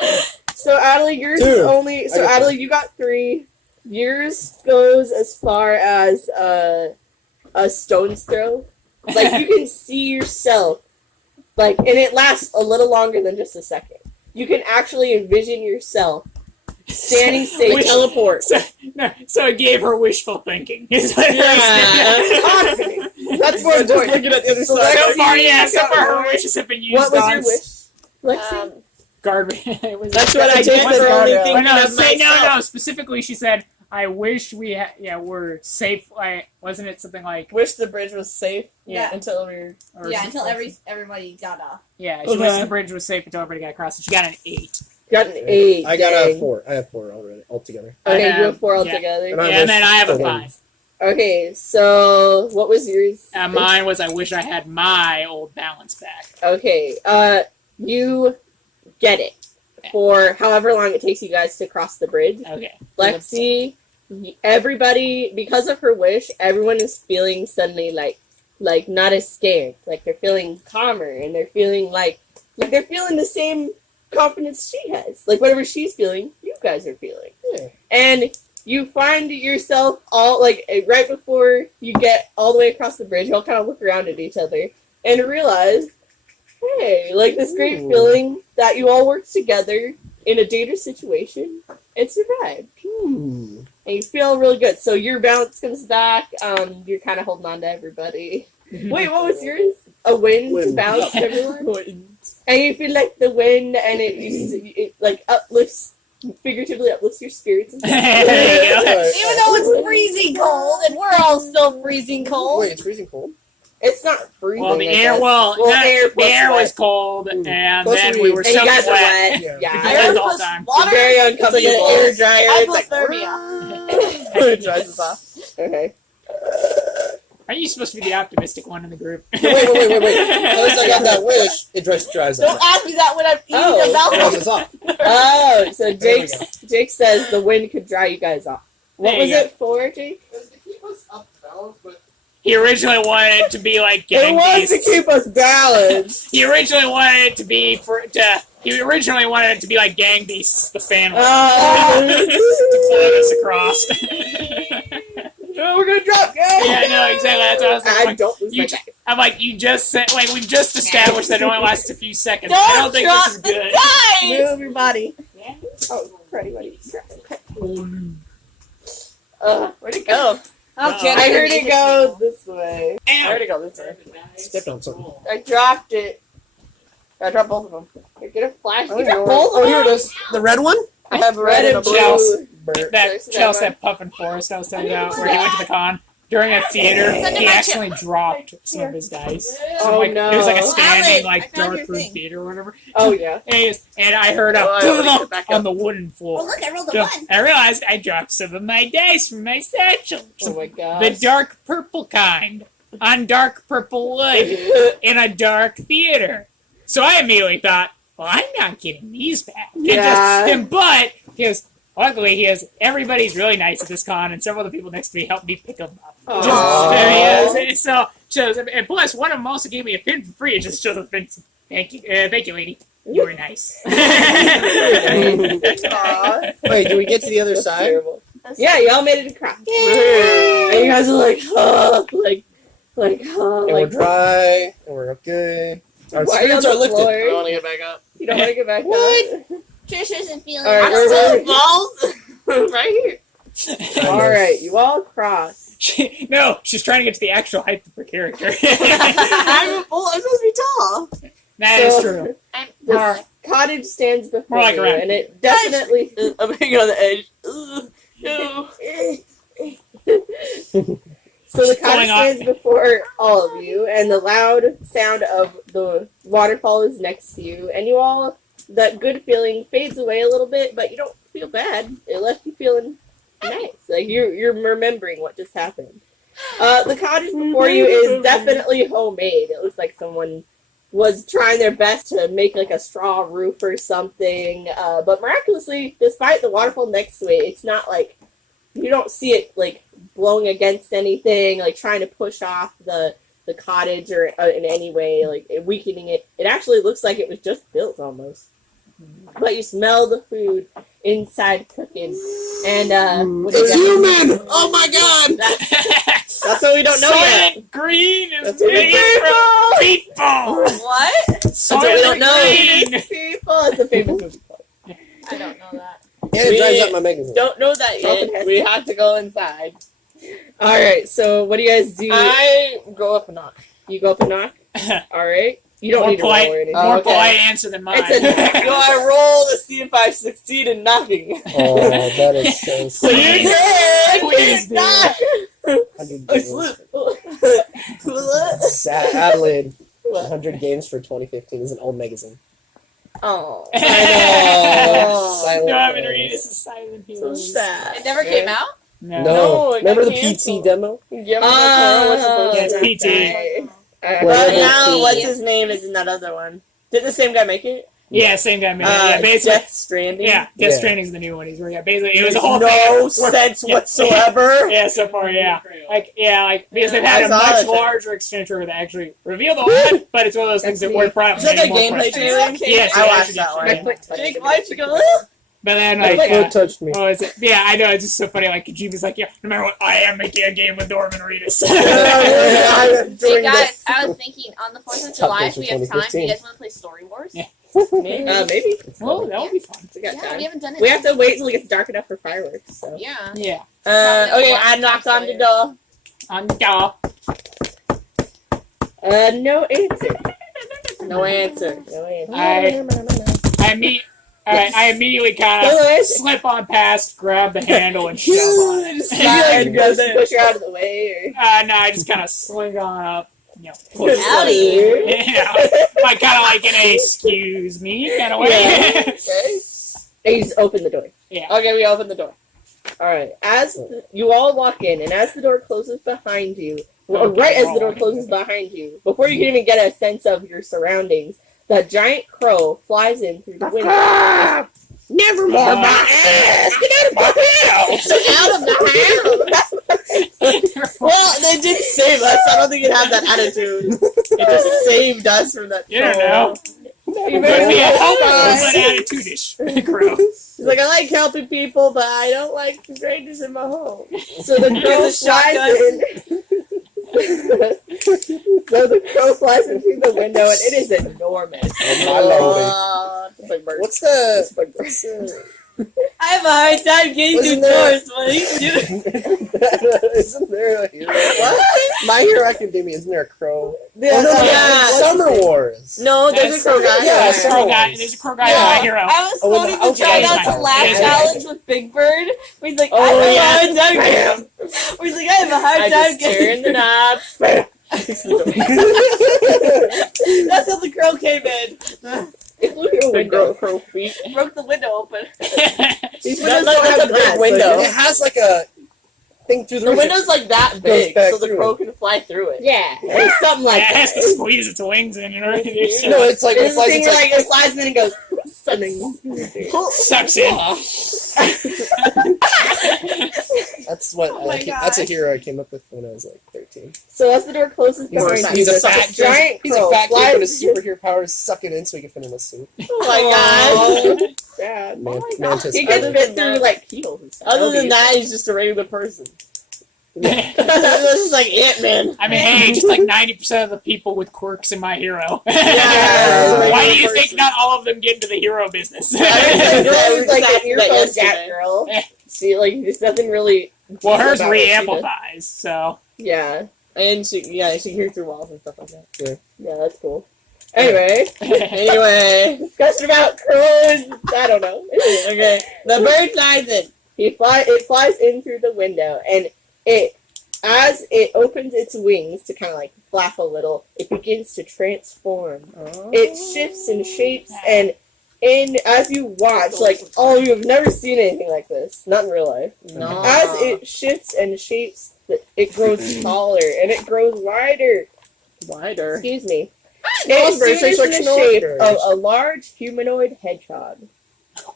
So Adelaide, yours 2. is only. So I got Adelaide, you got 3. Yours goes as far as a stone's throw. Like you can see yourself, like, and it lasts a little longer than just a second. You can actually envision yourself standing safe. Wish- Teleport. So it gave her wishful thinking. Yeah, that's more important. looking at the other So side. So far, Lexi, yeah. you So got far, her one. wishes have been used What was on. your wish, Lexi? guard. It was That's what I Take did the for only guardrail. thinking no, of myself. no. Specifically, she said, "I wish we were safe." Wasn't it something like? Wish the bridge was safe. Yeah. Until we were. Or Yeah, until everybody got off. Yeah, she wished the bridge was safe until everybody got across, and she got an 8. Got an 8. I got a dang. 4. I have 4 already altogether. Okay, you have- have 4 yeah. altogether. And I Yeah, and then I have a wish for one. 5. Okay, so what was yours? Mine was, I wish I had my old balance back. Okay, you get it for however long it takes you guys to cross the bridge. Okay. Lexi, everybody, because of her wish, everyone is feeling suddenly like not as scared. Like they're feeling calmer, and they're feeling like they're feeling the same confidence she has. Like whatever she's feeling, you guys are feeling. Yeah. And you find yourself all right before you get all the way across the bridge, you all kind of look around at each other and realize, hey, like this great Ooh. feeling that you all worked together in a dangerous situation and survived. Hmm. And you feel really good. So your balance comes back. You're kind of holding on to everybody. Wait, what was yours? A wind to Wind. bounce everyone? And you feel like the wind, and it like uplifts, figuratively uplifts your spirits. And stuff. There you go. Even though it's freezing cold, and we're all still freezing cold. Wait, it's freezing cold? It's not freezing. Well, the I air, guess. the plus air wet. was cold, Ooh. and Plus then we- we were And you soaking guys are wet. wet. Yeah. Yeah. Because Air the whole plus time. water. Very It's like an uncomfortable. air dryer. It's like Hypothermia. it dries us off. Okay. Aren't you supposed to be the optimistic one in the group? Wait. At least I got that wish. It dries Don't up. ask me that when I'm eating Oh. a It mouthful. dries us off. Oh, so There we Jake says the wind could dry you guys off. What There was you go. it for, Jake? It was to keep us up balanced, but He originally wanted it to be like It gang was to beasts. keep us balanced. He originally wanted it to be He originally wanted it to be like gang beasts, the family. To float us across. No, we're gonna drop, guys. Yeah, no, exactly. That's what I was I like. don't lose You my ju- back. I'm like, you just said, like, we just established that it only lasts a few seconds. I Don't don't think drop this is the good. dice. Move your body. Oh, Freddie, what are you Where'd it go? Oh, Uh-oh. Jenna, I heard you it go this way. Where'd it go this way? stepped on something. I dropped it. I dropped both of them. You're gonna flash. Oh, You here got both of it them? is. The red one? I have Red and blue. Chelsea. Burnt. That Sorry, Chelsea, that that Puffin Forest I was telling you about, where he went to the con. During a theater, Send him he my actually dropped some of his dice. So, Oh, like, no. It was like a Well, standing, Alex, like, I found dark your room thing. theater or whatever. Oh yeah. And I heard a Oh, I already put back up. on the wooden floor. Oh, look, I rolled a So 1. I realized I dropped some of my dice from my satchel. Oh my god. The dark purple kind. On dark purple wood. In a dark theater. So I immediately thought, well, I'm not getting these back. Yeah. But, luckily, everybody's really nice at this con, and several of the people next to me helped me pick them up. Aw. And plus, one of them also gave me a pin for free. It just shows the pin. Thank you, lady. You were nice. Aw. Wait, do we get to the other That's side? terrible. Yeah, y'all made it across. And you guys are like, And we're dry, and we're okay. Our Why are you on spirits are the lifted. floor? I want to get back up. You don't want to get back What? up? Trish isn't feeling All right, I'm we're still ready. balls. Right here. All right, you all cross. No, she's trying to get to the actual height of her character. I'm supposed to be tall. That is So- true. The cottage stands before More like you, around. and it definitely. I'm hanging on the edge. Ugh. No. So the What's cottage going on? stands before all of you, and the loud sound of the waterfall is next to you, and you all, that good feeling fades away a little bit, but you don't feel bad. It left you feeling nice, like you're remembering what just happened. The cottage before you is definitely homemade. It looks like someone was trying their best to make like a straw roof or something, but miraculously, despite the waterfall next to it, it's not like you don't see it like blowing against anything, like trying to push off the cottage or in any way, like weakening it. It actually looks like it was just built almost. But you smell the food inside cooking, and what is It's that? human! Oh my god! That's what we don't know yet. Soylent Green is That's what we made don't from people. What? what we Soylent don't know. Green. People, it's a famous movie. I don't know that. And it dries up my magazine. Don't know that Something yet. has We to- have to go inside. All right, so what do you guys do? I go up a notch. You go up and knock. All right. You don't More need to roll polite. or anything. Oh, More okay. polite answer than mine. It's a, do I roll to see if I succeed in knocking? Oh, that is so So sad. you did. Please do. 100 I games. slipped. Sad. Adelaide. What? 100 games for 2015 is an old magazine. Oh. Oh. Silent No, I'm gonna Hills. read this is Silent So Hills. sad. It never came out? No. No. it Remember got the canceled. PT demo? Yeah, Oh, Yeah, it's to PT. die. Well, But level now, T. what's his name is in that other one? Did the same guy make it? Yeah, same guy made it. Yeah, basically. Death Stranding. Yeah, Death Yeah. Stranding's the new one. He's yeah, basically it was Makes a whole no thing. sense Yeah. whatsoever. Yeah, so far, yeah. Like because they've had I a saw much it. larger exchange where they actually reveal the one, but it's one of those things that weren't brought up. Is that many the more gameplay questions. trailer? Yes, I it watched actually that did. one. Yeah. Jake, why'd you go? But then My like foot touched me. oh, is it? Yeah, I know. It's just so funny. Like Kojima's like, yeah, no matter what, I am making a game with Norman Reedus. Hey guys, I was thinking on the 4th of Top July, games if we for have time, do 2015. you guys want to play Story Wars? Yeah. Maybe. Well, that would be fun. We got Yeah, time. we haven't done it. We have to wait till it gets dark enough for fireworks. So. Yeah. Yeah. Okay, I knocked on the door. No answer. No answer. No answer. I immediately kind No of answer. slip on past, grab the handle, and shove on it. Slide, just push her out of the way. No, I just kind of sling on up. You know, Or... Howdy. yeah, like kind of like in a excuse me kind of way. Yeah. Okay. And you just open the door. Yeah. Okay, we open the door. All right. You all walk in, and as the door closes behind you, right as the door closes behind you, before you can even get a sense of your surroundings, the giant crow flies in through the window. Never more my ass! Get out of my house! Out of the house! Well, they did save us. I don't think it had that attitude. It just saved us from that. You don't troll. know. Could be a helpful but attitude-ish crow. He's like, I like helping people, but I don't like strangers in my home. So the crow Here's a flies in. So the crow flies in through the window, and it is enormous. my lordy. It's like bird. What's the... It's like bird. I have a hard time getting Wasn't through there- doors, buddy. Isn't there a hero? What? My Hero Academia, isn't there a crow? Yeah, Oh, no, no, yeah. Summer Wars. No, there's a crow guy. Yeah, There's a crow guy. Wars. There's a crow guy Yeah. in My Hero. I was Oh, floating okay. to try It's out my to fault. laugh It's my challenge with Big Bird. Where he's like, Oh, I have yeah. a hard time. Where he's like, I have a hard I time just getting. turn the knob. That's how the crow came in. It flew through a window. Crow feet. Broke the window open. These That's windows don't a have big glass, window. It has like a thing through the The roof. window's like that big, back so the through crow it. can fly through it. Yeah, it's something Yeah, like it has that. to squeeze its wings in, you know? No, it's like It's it flies. thing It's like like it flies in and goes. Sucks in. that's what Oh my that's a gosh. hero I came up with when I was like 13. So as the door closes He's, behind a, you, he's a the fat giant he's a crow fat kid, but his flies. superhero power is suck it in so he can fit in a suit. Oh my god! Bad. Mantis. He can Other fit than through that- like keyholes and stuff. Other than that, he's just a regular person. This is like Ant-Man. I mean, hey, just like 90% of the people with quirks in My Hero. Yeah. Why do you think not all of them get into the hero business? It's like That an earphone yesterday. cat girl. Yeah. See, like this doesn't really. Well, hers about what she re-amplifies, so. Yeah, And she can hear through walls and stuff like that. yeah, that's cool. Anyway, Anyway, discussion about crows. I don't know. okay. The bird flies in. It flies in through the window, and as it opens its wings to kind of like flap a little, it begins to transform. It shifts and shapes, and as you watch, like, oh, you've never seen anything like this, not in real life. No. As it shifts and shapes, it grows taller and it grows wider. Wider. Excuse me. Smaller It birds, seems like in the smaller shape birds. of a large humanoid hedgehog.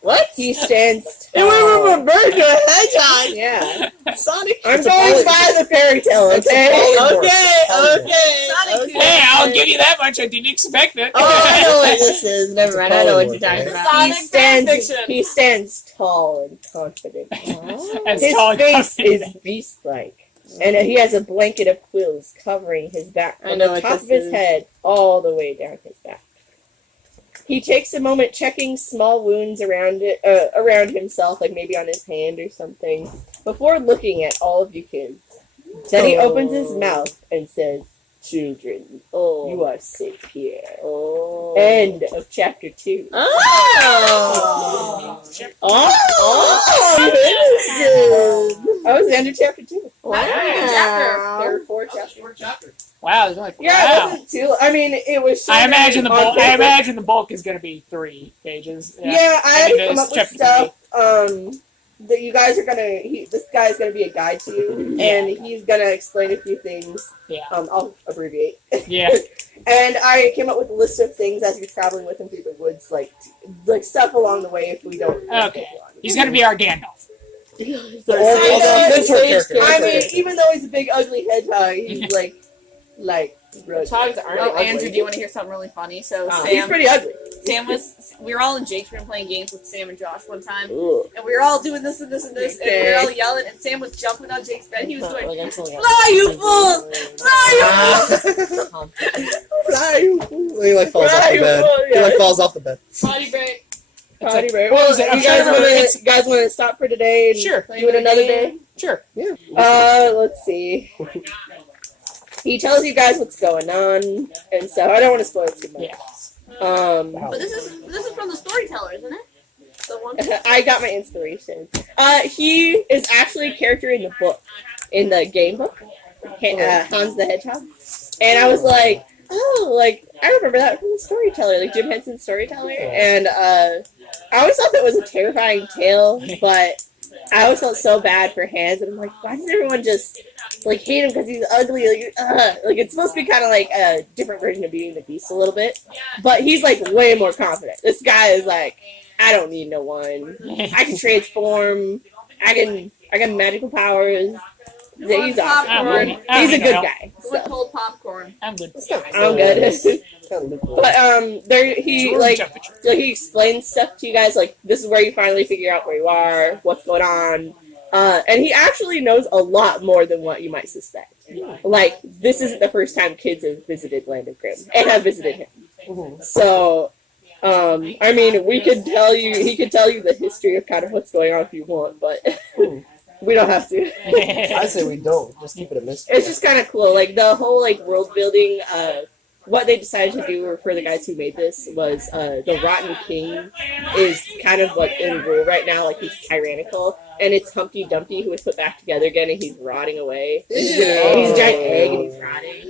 What? He stands It went tall. from a bird to a hedgehog. Yeah. Sonic. I'm It's a going poly- by the fairy tale, It's a okay? polymorph. Okay. Sonic Hey, I'll give you that much. I didn't expect it. Oh, I know what this is. Never mind. I know what you're talking about. Sonic fanfiction. He stands tall and confident. As His tall and face confident. is beast-like, and he has a blanket of quills covering his back I from know the what top this of his is. head all the way down his back. He takes a moment checking small wounds around himself, like maybe on his hand or something, before looking at all of you kids. Then he opens his mouth and says, Children, Oh. you are safe here. Oh. End of chapter 2. Oh. That was the end of chapter 2. Wow. There were 4 chapters. Wow, there's only Yeah, it wow. wasn't too. I mean, it was. I imagine the on bulk. I paper. imagine the bulk is going to be 3 pages. Yeah, I had mean, to come it's up with chapter stuff. That you guys are gonna. This guy is gonna be a guide to you, and he's gonna explain a few things. Yeah. I'll abbreviate. Yeah. And I came up with a list of things as you're traveling with him through the woods, like stuff along the way if we don't. Okay. He's going to be our Gandalf. So, mentor character. I mean, even though he's a big ugly hedgehog, he's like. Hedgehogs aren't Oh, ugly. Andrew, do you want to hear something really funny? So He's Sam, pretty ugly. we were all in Jake's room playing games with Sam and Josh one time, Ugh. and we were all doing this and this and this, and we were all yelling, and Sam was jumping on Jake's bed. He was going, "Fly, you fools! Fly, Fly, you fool. He like falls off Fly, the you bed. fool, He yeah. like falls off the bed. Potty break. Potty break. What was it? I'm You trying to remember. guys want to stop for today and Sure. do it another day? Sure. Let's see. He tells you guys what's going on and stuff. I don't want to spoil it too much. Yeah. But this is from the storyteller, isn't it? The one. I got my inspiration. He is actually a character in the book, in the game book, Hans the Hedgehog. And I was like, oh, like, I remember that from the storyteller, like Jim Henson's storyteller. And I always thought that was a terrifying tale, but I always felt so bad for Hans. And I'm like, why does everyone just, like, hate him because he's ugly? Like, it's supposed to be kind of like a different version of Beauty and the Beast a little bit. But he's, like, way more confident. This guy is like, I don't need no one. I can transform. I got magical powers. He's awesome. Popcorn. He's a good guy. Who would hold popcorn? I'm good. I'm good. Kind of But he explains stuff to you guys, like, this is where you finally figure out where you are, what's going on. And he actually knows a lot more than what you might suspect. Like, this isn't the first time kids have visited Land of Grimm and have visited him. So, I mean, he could tell you the history of kind of what's going on if you want, but we don't have to. I say we don't. Just keep it a mystery. It's just kind of cool. Like, the whole, like, world building, what they decided to do for the guys who made this was the Rotten King is kind of like in rule right now, like he's tyrannical, and it's Humpty Dumpty who was put back together again, and he's rotting away. He's a giant egg and he's rotting.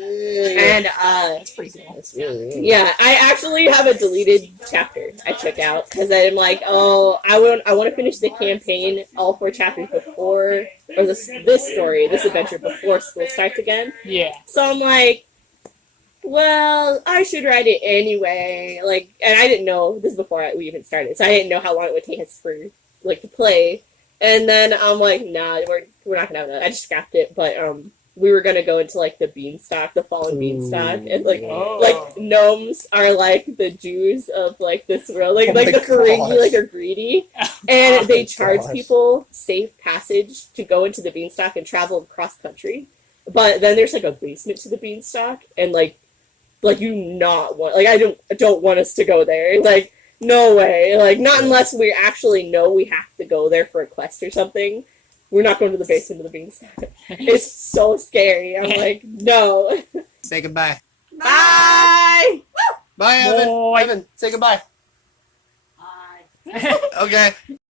And That's pretty cool. That's really yeah, I actually have a deleted chapter I took out because I'm like, oh, I want to finish the campaign, all 4 chapters before, or this adventure before school starts again. Yeah. So I'm like, well, I should write it anyway. Like, and I didn't know this is before we even started, so I didn't know how long it would take us for like to play. And then I'm like, nah, we're not gonna have that. I just scrapped it, but we were gonna go into like the beanstalk, the fallen beanstalk, and like gnomes are like the Jews of like this world, like the Ferengi, like are greedy, and they charge people safe passage to go into the beanstalk and travel cross country. But then there's like a basement to the beanstalk, and like you not want, like I don't want us to go there, like no way, like not unless we actually know we have to go there for a quest or something. We're not going to the basement of the beanstalk. It's so scary. I'm like, no. Say goodbye. Bye. Bye, Evan. Boy. Evan, say goodbye. Bye. Okay.